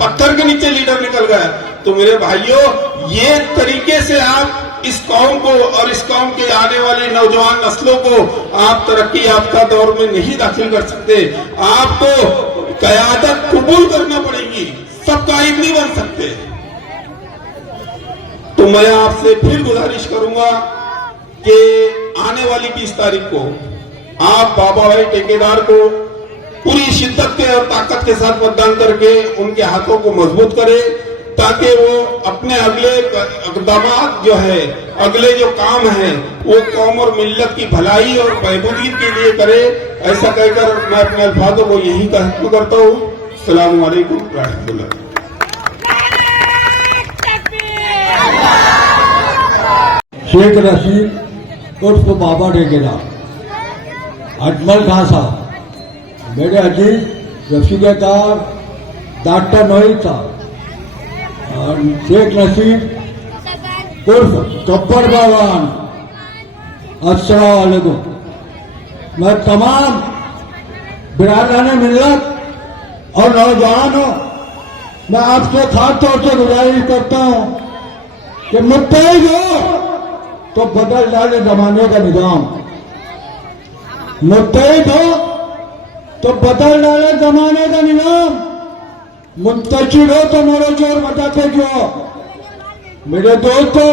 पत्थर के नीचे लीडर निकल गया। तो मेरे भाइयों, ये तरीके से आप इस कौम को और इस कौम के आने वाली नौजवान नस्लों को आप तरक्की याफ्ता दौर में नहीं दाखिल कर सकते। आपको कयादत कबूल करना पड़ेगी, सब कायद नहीं बन सकते। तो मैं आपसे फिर गुजारिश करूंगा कि आने वाली 20 तारीख को आप बाबा भाई ठेकेदार को पूरी शिद्दत के और ताकत के साथ मतदान करके उनके हाथों को मजबूत करें, ताकि वो अपने अगले इक़दामात जो है, अगले जो काम है, वो कौम और मिल्लत की भलाई और बहबूदी के लिए करे। ऐसा कहकर मैं अपने अल्फाजों को यही खत्म करता हूँ। अस्सलामु अलैकुम रहमतुल्लाह। शेख रशीद उर्फ बाबा ठेकेदार, अजमल खान साहब, मेरे अजीज रफीकेदार डॉक्टर नोई साहब, और शेख नसीब उर्फ गब्बर बावान, अस्सलाम वालेकुम। मैं तमाम बिरादरान मिल्लत और नौजवानों, मैं आपसे खास तौर से गुजारिश करता हूं कि मुत्तहिद हो तो बदल डाले जमाने का निजाम, मुत्तहिद हो तो बदल डाले जमाने का निजाम, मुंतशिर हो तो मरो जोर बताते क्यों। मेरे दोस्तों,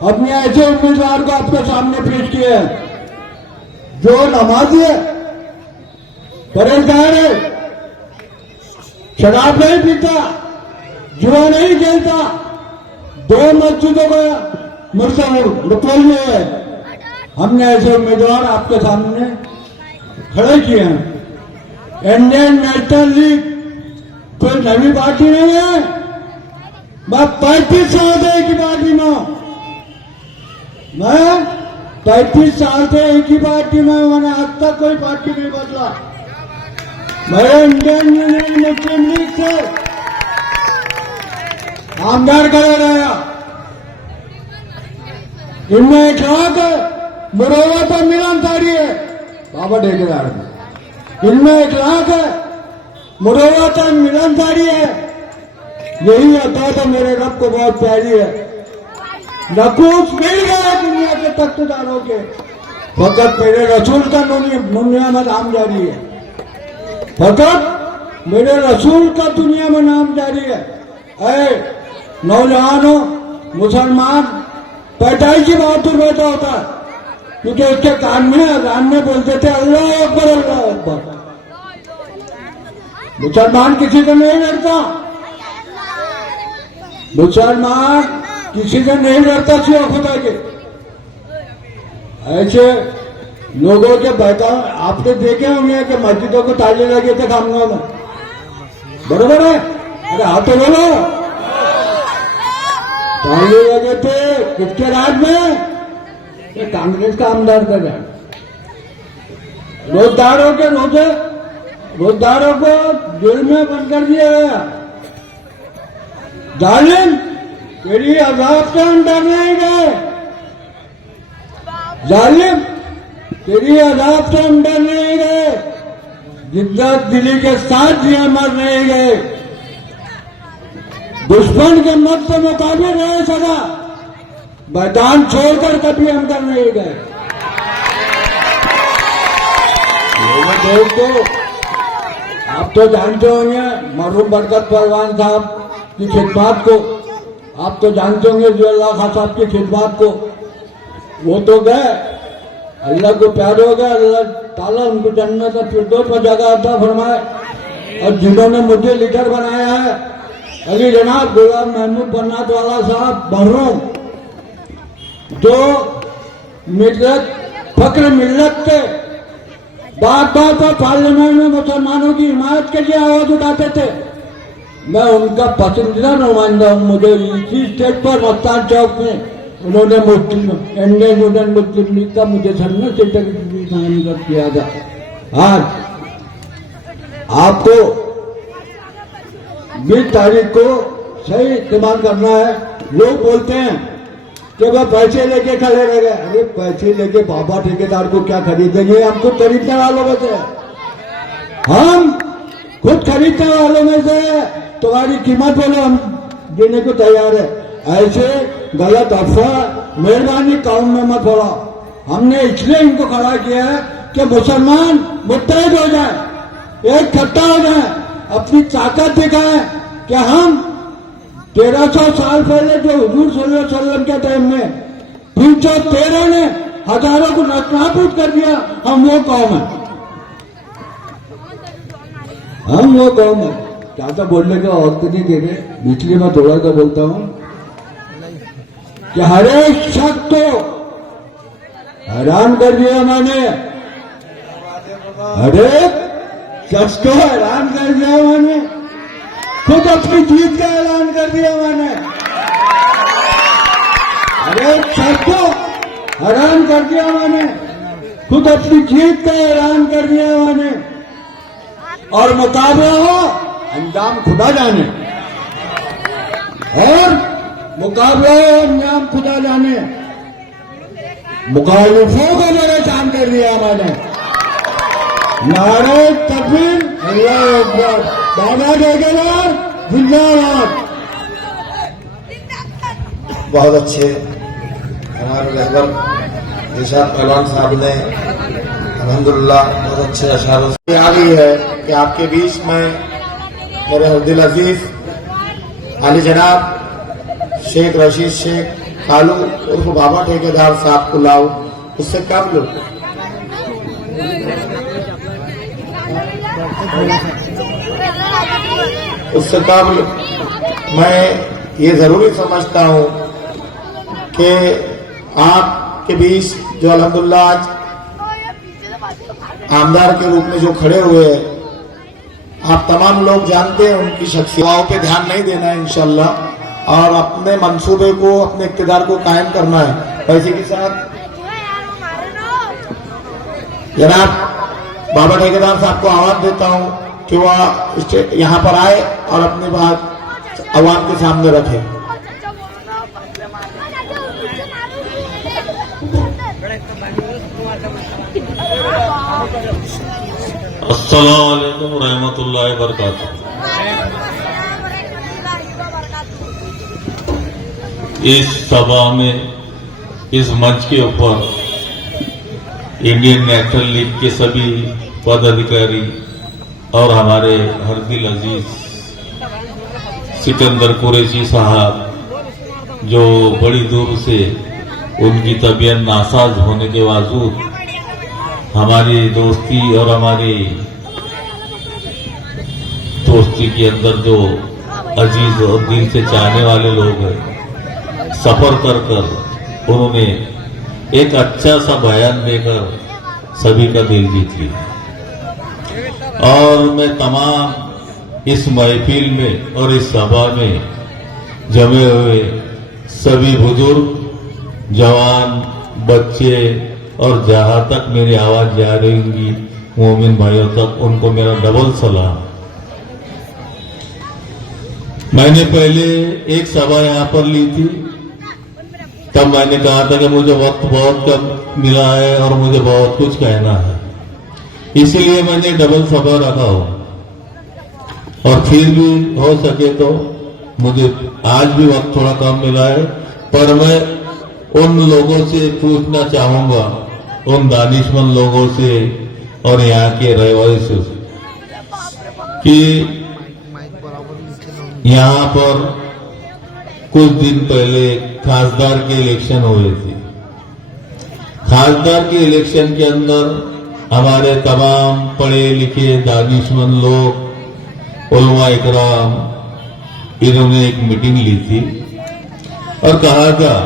हमने ऐसे उम्मीदवार को आपके सामने पेश किया है जो नमाजी है, परहेजगार है, शराब नहीं पीता, जुआ नहीं खेलता, 2 मस्जिदों का मुतवल्ली है। हमने ऐसे उम्मीदवार आपके सामने खड़े किए हैं। इंडियन नेशनल लीग कोई नवी पार्टी नहीं है, मैं 35 साल से एक ही पार्टी में हूं, मैं 35 साल से एक ही पार्टी में हूं, मैंने आज तक कोई पार्टी नहीं बदला। मैं इंडियन यूनियन मुस्लिम लीग से आमदार खड़ा रहा। इनमें इखलाक है, मुरव्वत और मिलनसारी है बाबा ठेकेदार में, इनमें इखलाक है, मुरव्वत और मिलनसारी है। यही अता तो मेरे रब को बहुत प्यारी है। नकूस मिल गया दुनिया के तख्तदारों के, फकत मेरे रसूल का दुनिया में नाम जारी है, फकत मेरे रसूल का दुनिया में नाम जारी है। नौजवानों, मुसलमान पैदाइशी बहादुर बैठा होता है, क्योंकि उसके कान में अजान में बोलते थे अल्लाह अकबर अल्लाह अकबर। मुसलमान किसी से नहीं डरता, मुसलमान किसी से नहीं डरता सिवा खुदा के। ऐसे लोगों के बैठा आपने देखे होंगे कि मस्जिदों को ताले लगे थे खामगांव में, बरोबर है? अरे हाथों बोलो, ताले लगे थे किसके राज में? ये कांग्रेस का आमदार का राज। रोजदारों को जेल में बंद कर दिया गया। जालिम, तेरी अजाब से हम डर नहीं गए। जालिम, तेरी अजाब से हम डर नहीं गए। जिंदा दिली के साथ जिया मर नहीं गए। दुश्मन के मत से मुकाबले रह सका, मैदान छोड़कर कभी हम कर नहीं गए। दोस्तों, आप तो जानते होंगे मरहूम बरकत परवान साहब की खिदमत को, आप तो जानते होंगे जियाउल्लाह खां साहब की खिदमत को। वो तो गए, अल्लाह को प्यार हो गया, अल्लाह ताला उनको जन्नत फिरदौस में जगह अता फरमाए। और जिन्होंने मुझे लीडर बनाया है, अली जनाब गुलाम महमूद बन्नात वाला साहब मरहूम, जो मिल्लत फक्र मिल्लत के बात पर पार्लियामेंट में मुसलमानों की हिमायत के लिए आवाज उठाते थे, मैं उनका पसंदीदा नुमाइंदा हूँ। मुझे इसी स्टेज पर मस्तान चौक में उन्होंने मुस्लिम इंडियन यूनियन मुस्लिम लीग का मुझे सरना सेक्रेटरी नामजद किया था। आज आपको 20 तारीख को सही इस्तेमाल करना है। लोग बोलते हैं कि वह पैसे लेके खड़े रह गए। अरे पैसे लेके बाबा ठेकेदार को क्या खरीदेंगे? हम खुद खरीदने वालों में से, हम खुद खरीदने वालों में से। तुम्हारी कीमत बोलो, हम देने को तैयार है। ऐसे गलत अफवाह मेहरबानी कौम में मत बढ़ाओ। हमने इसलिए इनको खड़ा किया है कि मुसलमान मुत्तहिद हो जाए, एक इकट्ठा हो जाए, अपनी ताकत दिखाए कि हम 1300 साल पहले जो हुजूर सल्लल्लाहु अलैहि वसल्लम के टाइम में 313 ने हजारों को नाबूद कर दिया, हम वो कौम है, हम वो कौम है। क्या तो बोलने का वक्त नहीं दे रहे, इसलिए मैं थोड़ा सा बोलता हूं कि हर एक शख्स को हैरान कर दिया मैंने, हर एक शख्स को हैरान कर दिया मैंने, खुद अपनी जीत का ऐलान कर दिया मैंने। हर एक शख्स को हैरान कर दिया मैंने, खुद अपनी जीत का ऐलान कर दिया मैंने। और मुकाबला हो, अंजाम खुदा जाने, और मुकाबला हो, अंजाम खुदा जाने। मुखालिफों को परेशान कर दिया मैंने। नारे तकबीर, अल्लाह अकबर, बाबा ठेकेदार जिंदाबाद। बहुत अच्छे हमारे रहबर इरशाद पहलवान साहब ने अल्हम्दुलिल्लाह बहुत अच्छे अशारों से आ गई है कि आपके बीच में मेरे दिल अजीज अली जनाब शेख रशीद शेख कालू उर्फ बाबा ठेकेदार साहब को लाओ। उससे कब लो उससे कब मैं ये जरूरी समझता हूँ कि आपके बीच जो अल्हम्दुलिल्लाह आज आमदार के रूप में जो खड़े हुए हैं, आप तमाम लोग जानते हैं उनकी शख्सियतों पे ध्यान नहीं देना है इंशाअल्लाह, और अपने मंसूबे को, अपने इक़्तिदार को कायम करना है। पैसे के साथ जनाब बाबा ठेकेदार साहब को आवाज देता हूं कि वह यहाँ पर आए और अपनी बात अवाम के सामने रखे। अस्सलाम वालेकुम रहमतुल्लाहि व बरकातहू। इस सभा में, इस मंच के ऊपर इंडियन नेशनल लीग के सभी पदाधिकारी और हमारे हर दिल अजीज सिकंदर कुरैशी साहब, जो बड़ी दूर से उनकी तबीयत नासाज होने के बावजूद हमारी दोस्ती और हमारी दोस्ती के अंदर जो अजीज और दिल से चाहने वाले लोग हैं, सफर कर कर उन्होंने एक अच्छा सा बयान देकर सभी का दिल जीत लिया। और मैं तमाम इस महफिल में और इस सभा में जमे हुए सभी बुजुर्ग, जवान, बच्चे और जहां तक मेरी आवाज जा रही होंगी मोमिन भाइयों तक, उनको मेरा डबल सलाम। मैंने पहले एक सभा यहां पर ली थी, तब मैंने कहा था कि मुझे वक्त बहुत कम मिला है और मुझे बहुत कुछ कहना है, इसलिए मैंने डबल सभा रखा हो। और फिर भी हो सके तो मुझे आज भी वक्त थोड़ा कम मिला है, पर मैं उन लोगों से पूछना चाहूंगा, उन दानिशमंद लोगों से और यहाँ के रहवासियों से, कि यहाँ पर कुछ दिन पहले खासदार के इलेक्शन हुए थे। खासदार के इलेक्शन के अंदर हमारे तमाम पढ़े लिखे दानिशमंद लोग, उलमा इकराम, इन्होंने एक मीटिंग ली थी और कहा था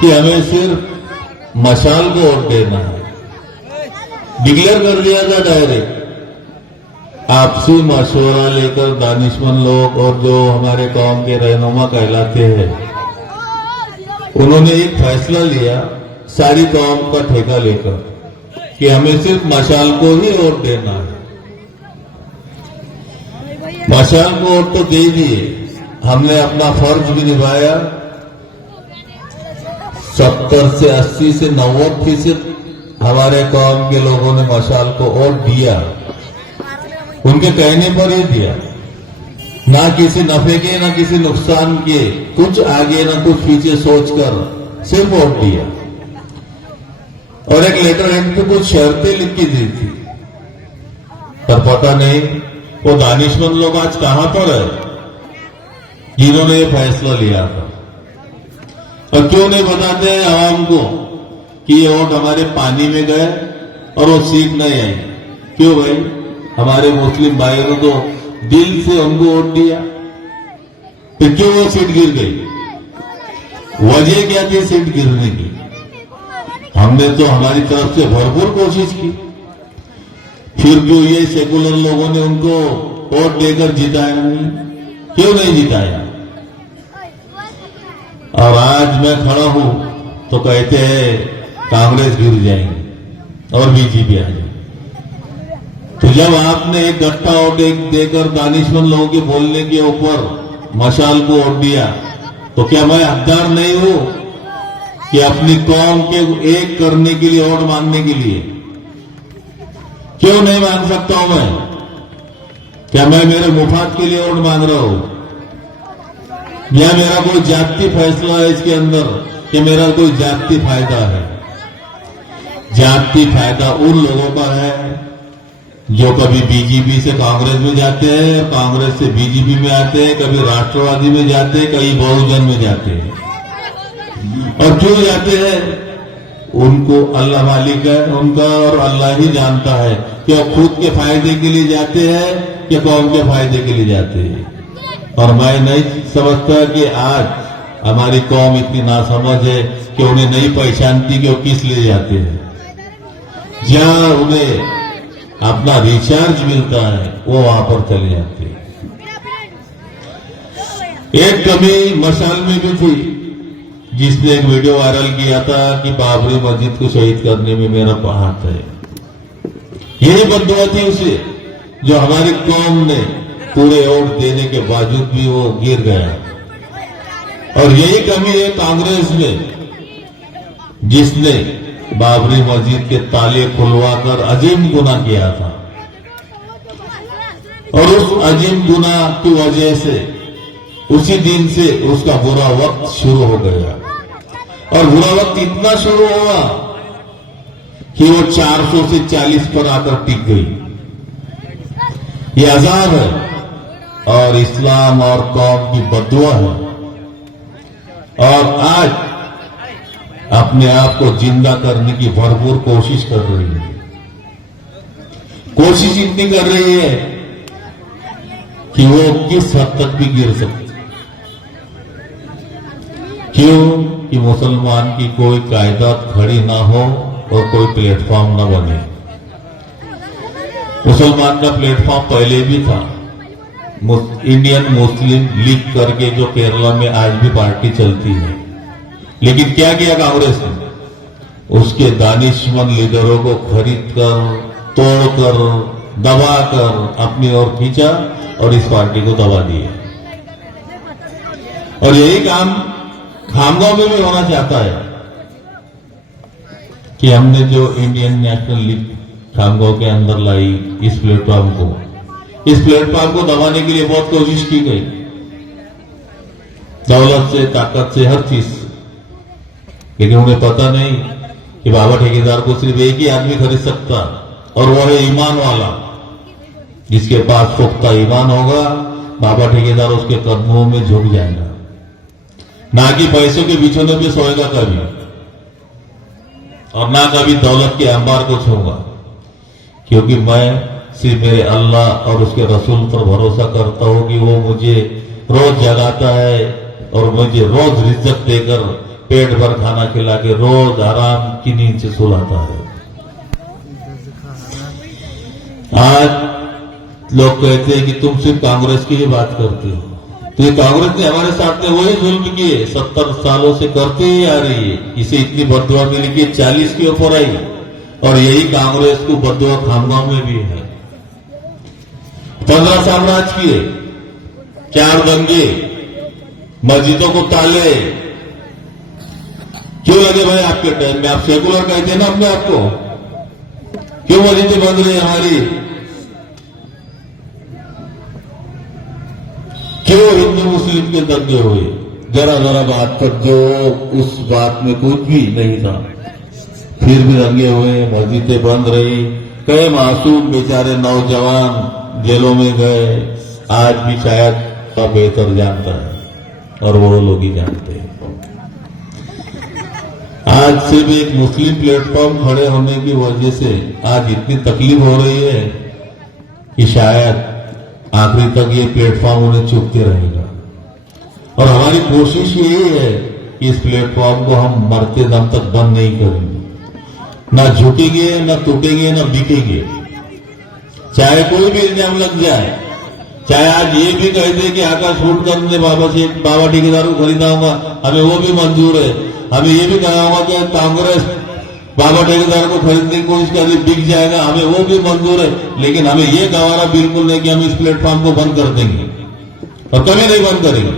कि हमें सिर्फ मशाल को वोट देना है। डिक्लेयर कर दिया था डायरेक्ट। आपसी मशवरा लेकर दानिशमंद लोग और जो हमारे कौम के रहनुमा कहलाते हैं, उन्होंने एक फैसला लिया सारी कौम का ठेका लेकर कि हमें सिर्फ मशाल को ही वोट देना है। मशाल को वोट तो दे दिए, हमने अपना फर्ज भी निभाया। 70 से 80 से 90% हमारे कौम के लोगों ने मशाल को वोट दिया, उनके कहने पर ही दिया, ना किसी नफे के ना किसी नुकसान के, कुछ आगे ना कुछ पीछे सोचकर सिर्फ वोट दिया। और एक लेटर हेड पे कुछ शर्तें लिख के दी थी, पर पता नहीं वो दानिशमंद लोग आज कहां पर है जिन्होंने ये फैसला लिया था। और क्यों नहीं बताते हैं आवाम को कि ये वोट हमारे पानी में गए और वो सीट नहीं आई? क्यों भाई? हमारे मुस्लिम भाइयों ने तो दिल से उनको वोट दिया, फिर क्यों वो सीट गिर गई? वजह क्या थी सीट गिरने की? हमने तो हमारी तरफ से भरपूर कोशिश की, फिर क्यों ये सेकुलर लोगों ने उनको वोट देकर जिताया नहीं? क्यों नहीं जिताया? और आज मैं खड़ा हूं तो कहते हैं कांग्रेस गिर जाएंगे और बीजेपी आ जाएगी। तो जब आपने एक गट्टा वोट देकर दानिशमंद लोगों के बोलने के ऊपर मशाल को वोट दिया, तो क्या मैं हकदार नहीं हूं कि अपनी कौम के एक करने के लिए वोट मांगने के लिए? क्यों नहीं मांग सकता हूं मैं? क्या मैं मेरे मुफाद के लिए वोट मांग रहा हूं, या मेरा कोई जाति फैसला है इसके अंदर कि मेरा कोई जाति फायदा है? जाति फायदा उन लोगों का है जो कभी बीजेपी से कांग्रेस में जाते हैं, कांग्रेस से बीजेपी में आते हैं, कभी राष्ट्रवादी में जाते हैं, कहीं बहुजन में जाते हैं। और क्यों जाते हैं? उनको अल्लाह मालिक है उनका, और अल्लाह ही जानता है कि वो खुद के फायदे के लिए जाते हैं कि कौम के फायदे के लिए जाते हैं। और मैं नहीं समझता कि आज हमारी कौम इतनी नासमझ है कि उन्हें नहीं पहचानती कि वो किस लिए जाते हैं। जहां उन्हें अपना रिचार्ज मिलता है वो वहां पर चले जाते हैं। एक कमी मशाल में भी थी जिसने एक वीडियो वायरल किया था कि बाबरी मस्जिद को शहीद करने में मेरा हाथ है। यही बददुआ थी उसे, जो हमारी कौम ने पूरे वोट देने के बावजूद भी वो गिर गया। और यही कमी है कांग्रेस में, जिसने बाबरी मस्जिद के ताले खुलवाकर अजीम गुनाह किया था। और उस अजीम गुनाह की वजह से उसी दिन से उसका बुरा वक्त शुरू हो गया। और बुरा वक्त इतना शुरू हुआ कि वो 400 से 40 पर आकर टिक गई। ये अजाब है। और इस्लाम और कौम की बद्दुआ है, और आज अपने आप को जिंदा करने की भरपूर कोशिश कर रही है। कोशिश इतनी कर रही है कि वो किस हद तक भी गिर सकती। क्यों? कि मुसलमान की कोई कायदात खड़ी ना हो और कोई प्लेटफॉर्म ना बने। मुसलमान का प्लेटफॉर्म पहले भी था, इंडियन मुस्लिम लीग करके, जो केरला में आज भी पार्टी चलती है। लेकिन क्या किया कांग्रेस ने? उसके दानिशमंद लीडरों को खरीद कर, तोड़कर, दबाकर अपनी ओर खींचा और इस पार्टी को दबा दिया। और यही काम खामगांव में भी होना चाहता है कि हमने जो इंडियन नेशनल लीग खामगांव के अंदर लाई इस प्लेटफॉर्म को दबाने के लिए बहुत कोशिश की गई, दौलत से, ताकत से, हर चीज से। लेकिन उन्हें पता नहीं कि बाबा ठेकेदार को सिर्फ एक ही आदमी खरीद सकता, और वो है ईमान वाला। जिसके पास पुख्ता ईमान होगा, बाबा ठेकेदार उसके कदमों में झुक जाएगा, ना कि पैसों के बिछोने पे सोएगा कभी, और ना कभी दौलत के अंबार को छूंगा। क्योंकि मैं सिर्फ मेरे अल्लाह और उसके रसूल पर भरोसा करता हूं कि वो मुझे रोज जगाता है और मुझे रोज रिज्जत देकर पेट भर खाना खिला के रोज आराम की नींद से सुलाता है। आज लोग कहते हैं कि तुम सिर्फ कांग्रेस की ही बात करते हो, तो ये कांग्रेस ने हमारे साथ में वही जुल्म किए 70 सालों से करते ही आ रही है। इसे इतनी बददुआ मिली कि 40 के ऊपर आई, और यही कांग्रेस को बददुआ खामगांव में भी है। 15 साल राज किए, 4 दंगे, मस्जिदों को ताले। क्यों लगे भाई आपके टाइम में? आप सेकुलर कहते हैं ना अपने आप को, क्यों मस्जिदें बंद रही हमारी? क्यों हिंदू मुस्लिम के दंगे हुए? जरा जरा बात पर जो उस बात में कुछ भी नहीं था, फिर भी दंगे हुए, मस्जिदें बंद रही, कई मासूम बेचारे नौजवान जेलों में गए। आज भी शायद का बेहतर जानता है, और वो लोग ही जानते हैं। आज सिर्फ एक मुस्लिम प्लेटफॉर्म खड़े होने की वजह से आज इतनी तकलीफ हो रही है कि शायद आखिरी तक ये प्लेटफॉर्म उन्हें चुभते रहेगा। और हमारी कोशिश यही है कि इस प्लेटफॉर्म को हम मरते दम तक बंद नहीं करेंगे, ना झुकेंगे, ना टूटेंगे, ना बिकेंगे। चाहे कोई भी इल्जाम लग जाए, चाहे आज ये भी कह दे कि आकाश फूट करने बाबा ठेकेदार को खरीदाऊंगा, हमें वो भी मंजूर है। हमें ये भी कहा होगा कि कांग्रेस बाबा ठेकेदार को खरीदने की कोशिश कर रही, बिक जाएगा, हमें वो भी मंजूर है। लेकिन हमें ये गवारा बिल्कुल नहीं कि हम इस प्लेटफॉर्म को बंद कर देंगे, और कभी नहीं बंद करेंगे।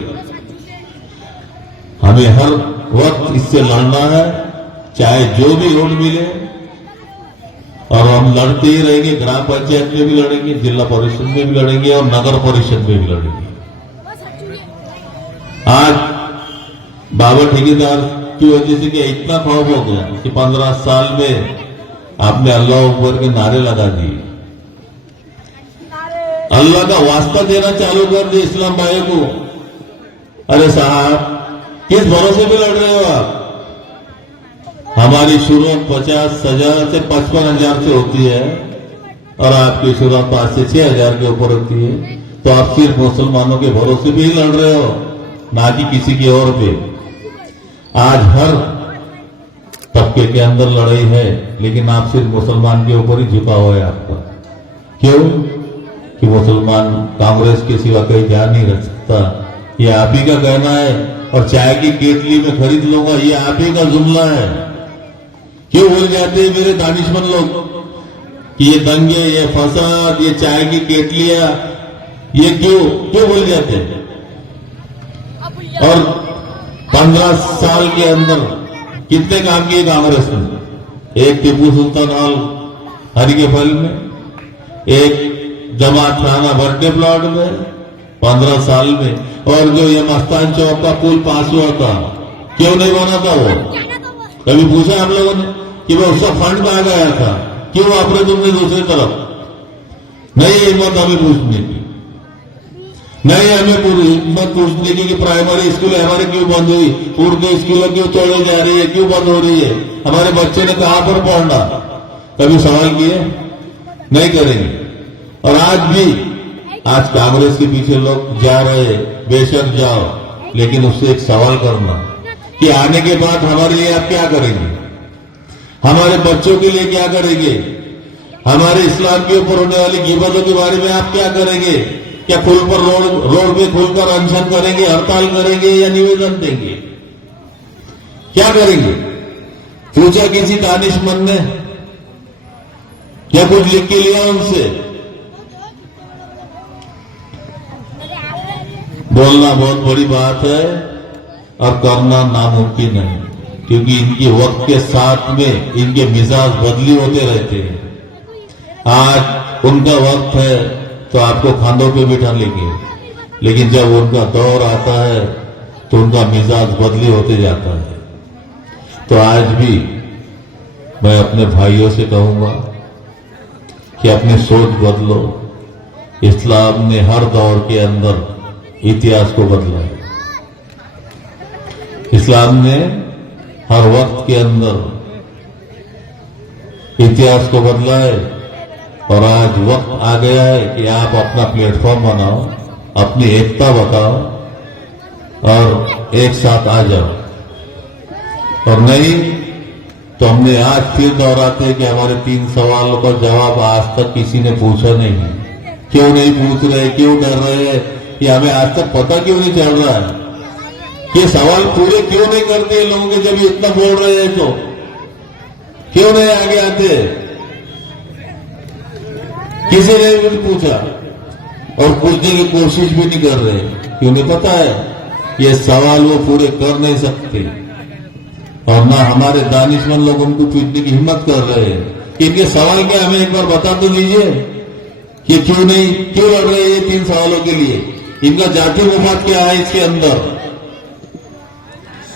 हमें हर वक्त इससे लड़ना है, चाहे जो भी रोड मिले, और हम लड़ते ही रहेंगे। ग्राम पंचायत में भी लड़ेंगे, जिला परिषद में भी लड़ेंगे, और नगर परिषद में भी लड़ेंगे। आज बाबा ठेकेदार की वजह से क्या इतना खौफ हो गया कि 15 साल में आपने अल्लाह अकबर के नारे लगा दिए, अल्लाह का वास्ता देना चालू कर दिया इस्लाम भाई को। अरे साहब, किस भरोसे पे लड़ रहे हो आप? हमारी शुरुआत 50,000 से 55,000 से होती है, और आपकी शुरुआत 5 से 6,000 के ऊपर होती है। तो आप सिर्फ मुसलमानों के भरोसे पे ही लड़ रहे हो, ना कि किसी के और पे। आज हर तबके के अंदर लड़ाई है, लेकिन आप सिर्फ मुसलमान के ऊपर ही झुका हुआ है आपका। क्यों? कि मुसलमान कांग्रेस के सिवा कहीं जा नहीं रख सकता, ये आप ही का कहना है। और चाय की केतली में खरीद लूंगा, ये आप ही का जुमला है। क्यों बोल जाते हैं मेरे दानिशमंद लोग कि ये दंगे, ये फसाद, ये चाय की केतलियां, ये क्यों बोल जाते हैं? और 15 साल के अंदर कितने काम किए कांग्रेस ने? एक टीपू सुल्तान हॉल हरी के फल में, एक जमात खाना बर्थडे प्लॉट में 15 साल में, और जो ये मस्तान चौक का पुल पास हुआ था, क्यों नहीं बना था वो? कभी पूछा आप लोगों ने कि वो उसका फंड में आ गया था, क्यों वापरे तुमने दूसरी तरफ? नहीं हिम्मत हमें पूछने की। नहीं हमें मत पूछने की कि प्राइमरी स्कूल हमारे क्यों बंद हुई, उर्दू स्कूलों क्यों तोड़ी जा रही है, क्यों बंद हो रही है, हमारे बच्चे ने कहां पर पढ़ना, कभी सवाल किए? नहीं करेंगे। और आज कांग्रेस के पीछे लोग जा रहे हैं, बेशक जाओ, लेकिन उससे एक सवाल करना कि आने के बाद हमारे लिए आप क्या करेंगे, हमारे बच्चों के लिए क्या करेंगे, हमारे इस्लाम के ऊपर होने वाली गिबतों के बारे में आप क्या करेंगे? क्या खुल पर रोड पे खुलकर अनशन करेंगे, हड़ताल करेंगे या निवेदन देंगे? क्या करेंगे? पूछा किसी दानिशमंद ने? क्या कुछ लिख के लिया उनसे? बोलना बहुत बड़ी बात है और करना नामुमकिन है, क्योंकि इनके वक्त के साथ में इनके मिजाज बदली होते रहते हैं। आज उनका वक्त है तो आपको खांदों पे बिठा लेंगे, लेकिन जब उनका दौर आता है तो उनका मिजाज बदली होते जाता है। तो आज भी मैं अपने भाइयों से कहूंगा कि अपनी सोच बदलो। इस्लाम ने हर दौर के अंदर इतिहास को बदला है, इस्लाम ने हर वक्त के अंदर इतिहास को बदला है। और आज वक्त आ गया है कि आप अपना प्लेटफॉर्म बनाओ, अपनी एकता बताओ और एक साथ आ जाओ। और नहीं तो हमने आज फिर दोहराते हैं कि हमारे 3 सवालों का जवाब आज तक किसी ने पूछा नहीं है। क्यों नहीं पूछ रहे, क्यों डर रहे हैं, ये हमें आज तक पता क्यों नहीं चल रहा है? ये सवाल पूरे क्यों नहीं करते लोगों के? जब ये इतना बोल रहे हैं तो क्यों नहीं आगे आते? किसी ने भी पूछा और पूछने की कोशिश भी नहीं कर रहे, क्योंकि पता है ये सवाल वो पूरे कर नहीं सकते और ना हमारे दानिशमंद लोग उनको पूछने की हिम्मत कर रहे हैं कि इनके सवाल क्या, हमें एक बार बता तो दीजिए कि क्यों लड़ रहे हैं ये 3 सवालों के लिए? इनका जाति मुफाद क्या है, इसके अंदर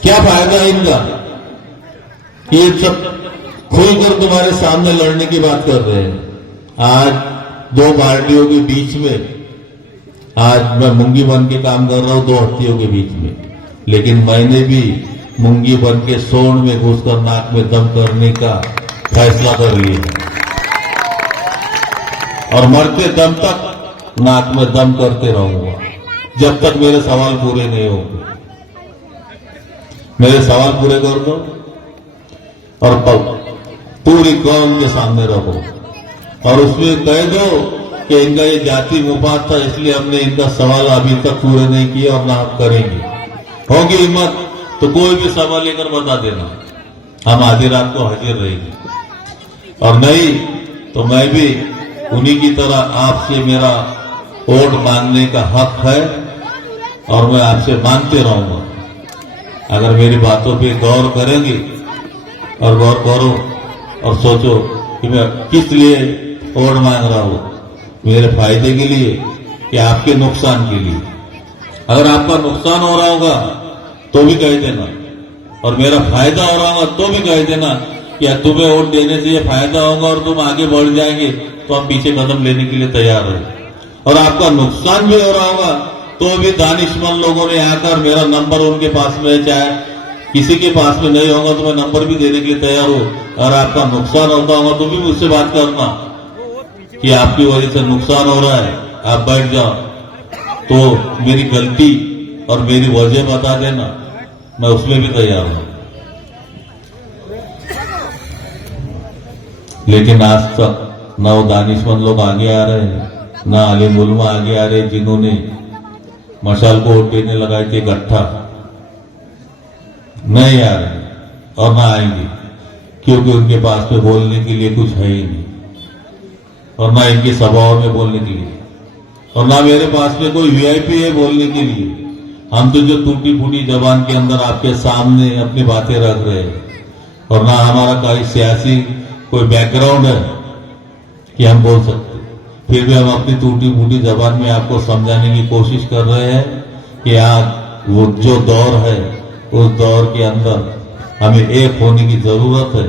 क्या फायदा है इनका? ये सब खुलकर तुम्हारे सामने लड़ने की बात कर रहे हैं। आज 2 पार्टियों के बीच में आज मैं मुंगी बन के काम कर रहा हूं, 2 हत्तियों के बीच में, लेकिन मैंने भी मुंगी बन के सोंड में घुसकर नाक में दम करने का फैसला कर लिया और मरते दम तक नाक में दम करते रहूंगा जब तक मेरे सवाल पूरे नहीं होंगे। मेरे सवाल पूरे कर दो और पूरी कौम के सामने रहो और उसमें कह दो कि इनका ये जाति मुफाद था, इसलिए हमने इनका सवाल अभी तक पूरे नहीं किया और ना हम करेंगे। होगी हिम्मत तो कोई भी सवाल लेकर बता देना, हम आधी रात को हाजिर रहेंगे। और नहीं तो मैं भी उन्हीं की तरह आपसे मेरा वोट मांगने का हक है और मैं आपसे मांगते रहूंगा। अगर मेरी बातों पे गौर करेंगे और गौर करो और सोचो कि मैं किस लिए वोट मांग रहा हूं, मेरे फायदे के लिए कि आपके नुकसान के लिए। अगर आपका नुकसान हो रहा होगा तो भी कह देना और मेरा फायदा हो रहा होगा तो भी कह देना कि तुम्हें वोट देने से ये फायदा होगा और तुम आगे बढ़ जाएंगे तो हम पीछे कदम लेने के लिए तैयार हैं। और आपका नुकसान भी हो रहा होगा तो भी दानिशमंद लोगों ने आकर मेरा नंबर उनके पास में, चाहे किसी के पास में नहीं होगा तो मैं नंबर भी देने के लिए तैयार हूं। और आपका नुकसान होता होगा तो भी मुझसे बात करना कि आपकी वजह से नुकसान हो रहा है, आप बैठ जाओ, तो मेरी गलती और मेरी वजह बता देना, मैं उसमें भी तैयार हूं। लेकिन आज तक ना वो दानिशमंद लोग आगे आ रहे हैं, ना आलिम उलमा आगे आ रहे हैं जिन्होंने मशाल को वोट देने लगाए थे इकट्ठा, नहीं आ रहे और ना आएंगे, क्योंकि उनके पास में बोलने के लिए कुछ है ही नहीं और ना इनके सभाओं में बोलने के लिए और ना मेरे पास में कोई वीआईपी है बोलने के लिए। हम तो जो टूटी फूटी जबान के अंदर आपके सामने अपनी बातें रख रहे हैं और ना हमारा कोई सियासी कोई बैकग्राउंड है कि हम बोल सकते, फिर भी हम अपनी टूटी फूटी जबान में आपको समझाने की कोशिश कर रहे हैं कि आज वो जो दौर है उस दौर के अंदर हमें एक होने की जरूरत है।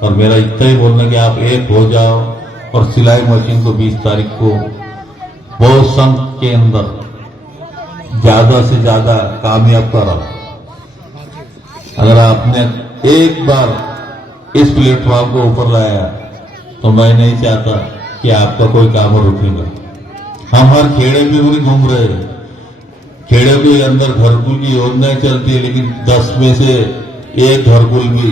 और मेरा इतना ही बोलना कि आप एक हो जाओ और सिलाई मशीन को 20 तारीख को बहुत संघ के अंदर ज्यादा से ज्यादा कामयाब करो। अगर आपने एक बार इस प्लेटफॉर्म को ऊपर लाया तो मैं नहीं चाहता कि आपका कोई काम रुकेगा। हम हर खेड़े में पूरी घूम रहे हैं, खेड़े के अंदर घरकुल की योजनाएं चलती है, लेकिन 10 में से एक घरकुल भी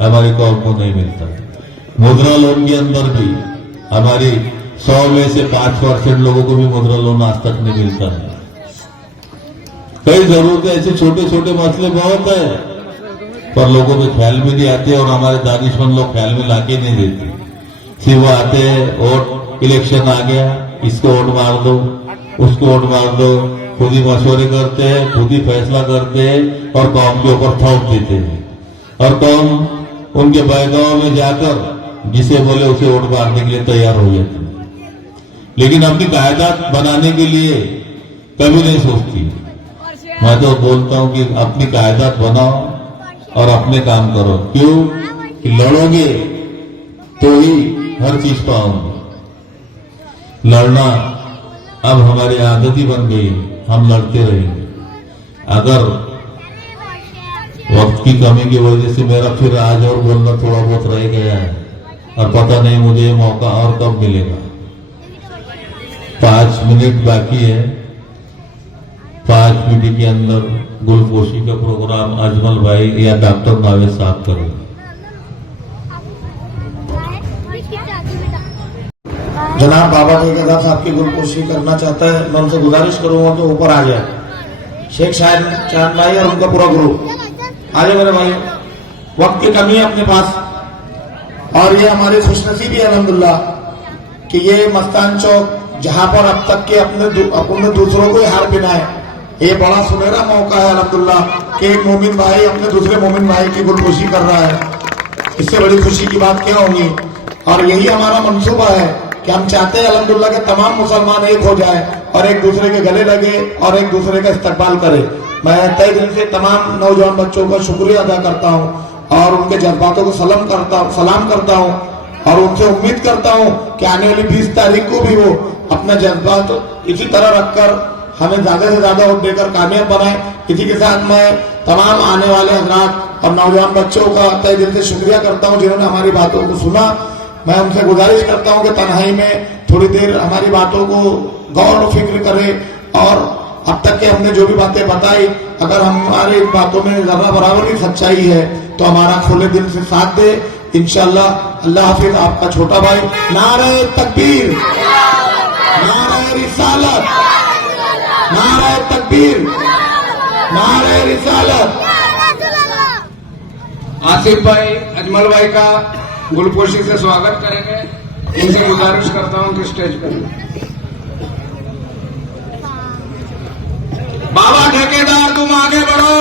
हमारी कौम को नहीं मिलता। मुद्रा लोन के अंदर भी हमारी 100 में से 5% लोगों को भी मुद्रा लोन आज तक नहीं मिलता है। कई जरूरतें ऐसे छोटे छोटे मसले बहुत है, पर लोगों के ख्याल में नहीं आते और हमारे दानिशमंद लोग ख्याल में लाके नहीं देते। सिर्फ वो आते हैं, वोट इलेक्शन आ गया, इसको वोट मार दो, उसको वोट मार दो, खुद ही मशवरे करते हैं, खुद ही फैसला करते हैं और कौम के ऊपर थोप देते हैं। और कौम उनके बहगांव में जाकर जिसे बोले उसे वोट मारने के लिए तैयार हो जाती है, लेकिन अपनी कायदात बनाने के लिए कभी नहीं सोचती। मैं तो बोलता हूं कि अपनी कायदात बनाओ और अपने काम करो। क्यों कि लड़ोगे तो ही हर चीज पाओगे। लड़ना अब हमारी आदत ही बन गई, हम लड़ते रहेंगे। अगर वक्त की कमी की वजह से मेरा फिर आज और बोलना थोड़ा बहुत रह गया है और पता नहीं मुझे ये मौका और कब मिलेगा। 5 मिनट बाकी है, 5 मिनट के अंदर गुलपोशी का प्रोग्राम अजमल भाई या डॉक्टर नावेद साहब करेंगे। जनाब बाबा ठेकेदार साहब की गुलपोशी करना चाहता है, मैं उनसे गुजारिश करूंगा कि ऊपर आ जाए। शेख चांद भाई और उनका पूरा ग्रुप आ जाए मेरे भाई। वक्त की कमी है अपने पास और ये हमारी खुशनसीबी है अल्हम्दुलिल्लाह कि ये मस्तान चौक जहां पर अब तक के अपने दूसरों को ही हार पिनाए, ये बड़ा सुनहरा मौका है अल्हम्दुलिल्लाह कि एक मोमिन भाई अपने दूसरे मोमिन भाई की गुलपोशी कर रहा है। इससे बड़ी खुशी की बात क्या होगी। और यही हमारा मंसूबा है कि हम चाहते हैं अल्हम्दुलिल्लाह के तमाम मुसलमान एक हो जाए और एक दूसरे के गले लगे और एक दूसरे का इस्तकबाल करे। मैं तहे दिल से तमाम नौजवान बच्चों का शुक्रिया अदा करता हूँ और उनके जज्बातों को सलाम करता हूँ और उनसे उम्मीद करता हूँ कि आने वाली 20 तारीख को भी वो अपना जज्बात इसी तरह रखकर हमें ज्यादा से ज्यादा वोट देकर कामयाब बनाए। इसी के साथ मैं तमाम आने वाले हजरात और नौजवान बच्चों का तहे दिल से शुक्रिया करता हूँ जिन्होंने हमारी बातों को सुना। मैं उनसे गुजारिश करता हूँ कि तन्हाई में थोड़ी देर हमारी बातों को गौर और फिक्र करें और अब तक के हमने जो भी बातें बताई, अगर हमारी बातों में जरा बराबर ही सच्चाई है तो हमारा खुले दिल से साथ दे इंशाअल्लाह। अल्लाह हाफिज, आपका छोटा भाई। नारे तकबीर, नारे रिसालत, नारे तकबीर, नारे रिसालत। आसिफ भाई अजमल भाई का गुलपोशी से स्वागत करेंगे। इनसे गुजारिश करता हूं कि स्टेज पर बाबा ठेकेदार तुम आगे बढ़ो।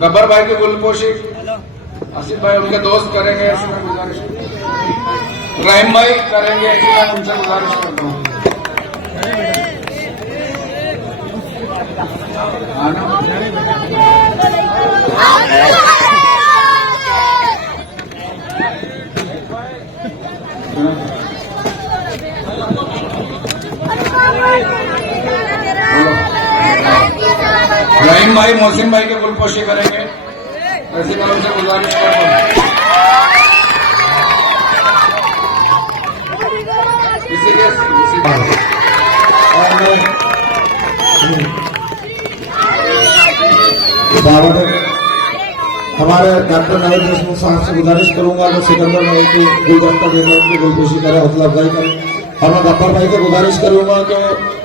गब्बर भाई की गुलपोशी आसिफ भाई उनके दोस्त करेंगे, ऐसी मैं गुजारिश। रहीम भाई करेंगे, ऐसी मैं उनसे गुजारिश करता हूँ। रहीम भाई मोहसिन भाई के गुलपोशी करेंगे, ऐसी मैं उनसे गुजारिश करता हूँ। हमारे डॉक्टर नवीद देशमुख साहब से गुजारिश करूंगा जो सिकंदर भाई की गुलदस्ता देने उनकी गुलपोशी करे, हौसला अफजाई करे। और मैं गब्बर भाई से गुजारिश करूंगा कि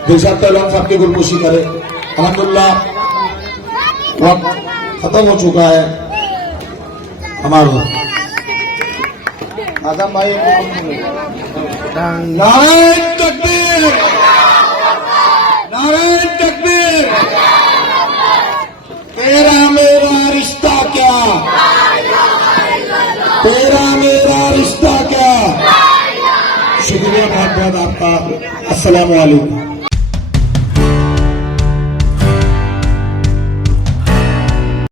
दिलशाद तैयब साहब की गुलपोशी करे। अल्हम्दुलिल्लाह वक्त खत्म हो चुका है हमारा। आजम भाई नारे तकबीर, नारे तकबीर। तेरा मेरा रिश्ता क्या, तेरा मेरा रिश्ता क्या। शुक्रिया बहुत बहुत आपका। अस्सलाम वालेकुम।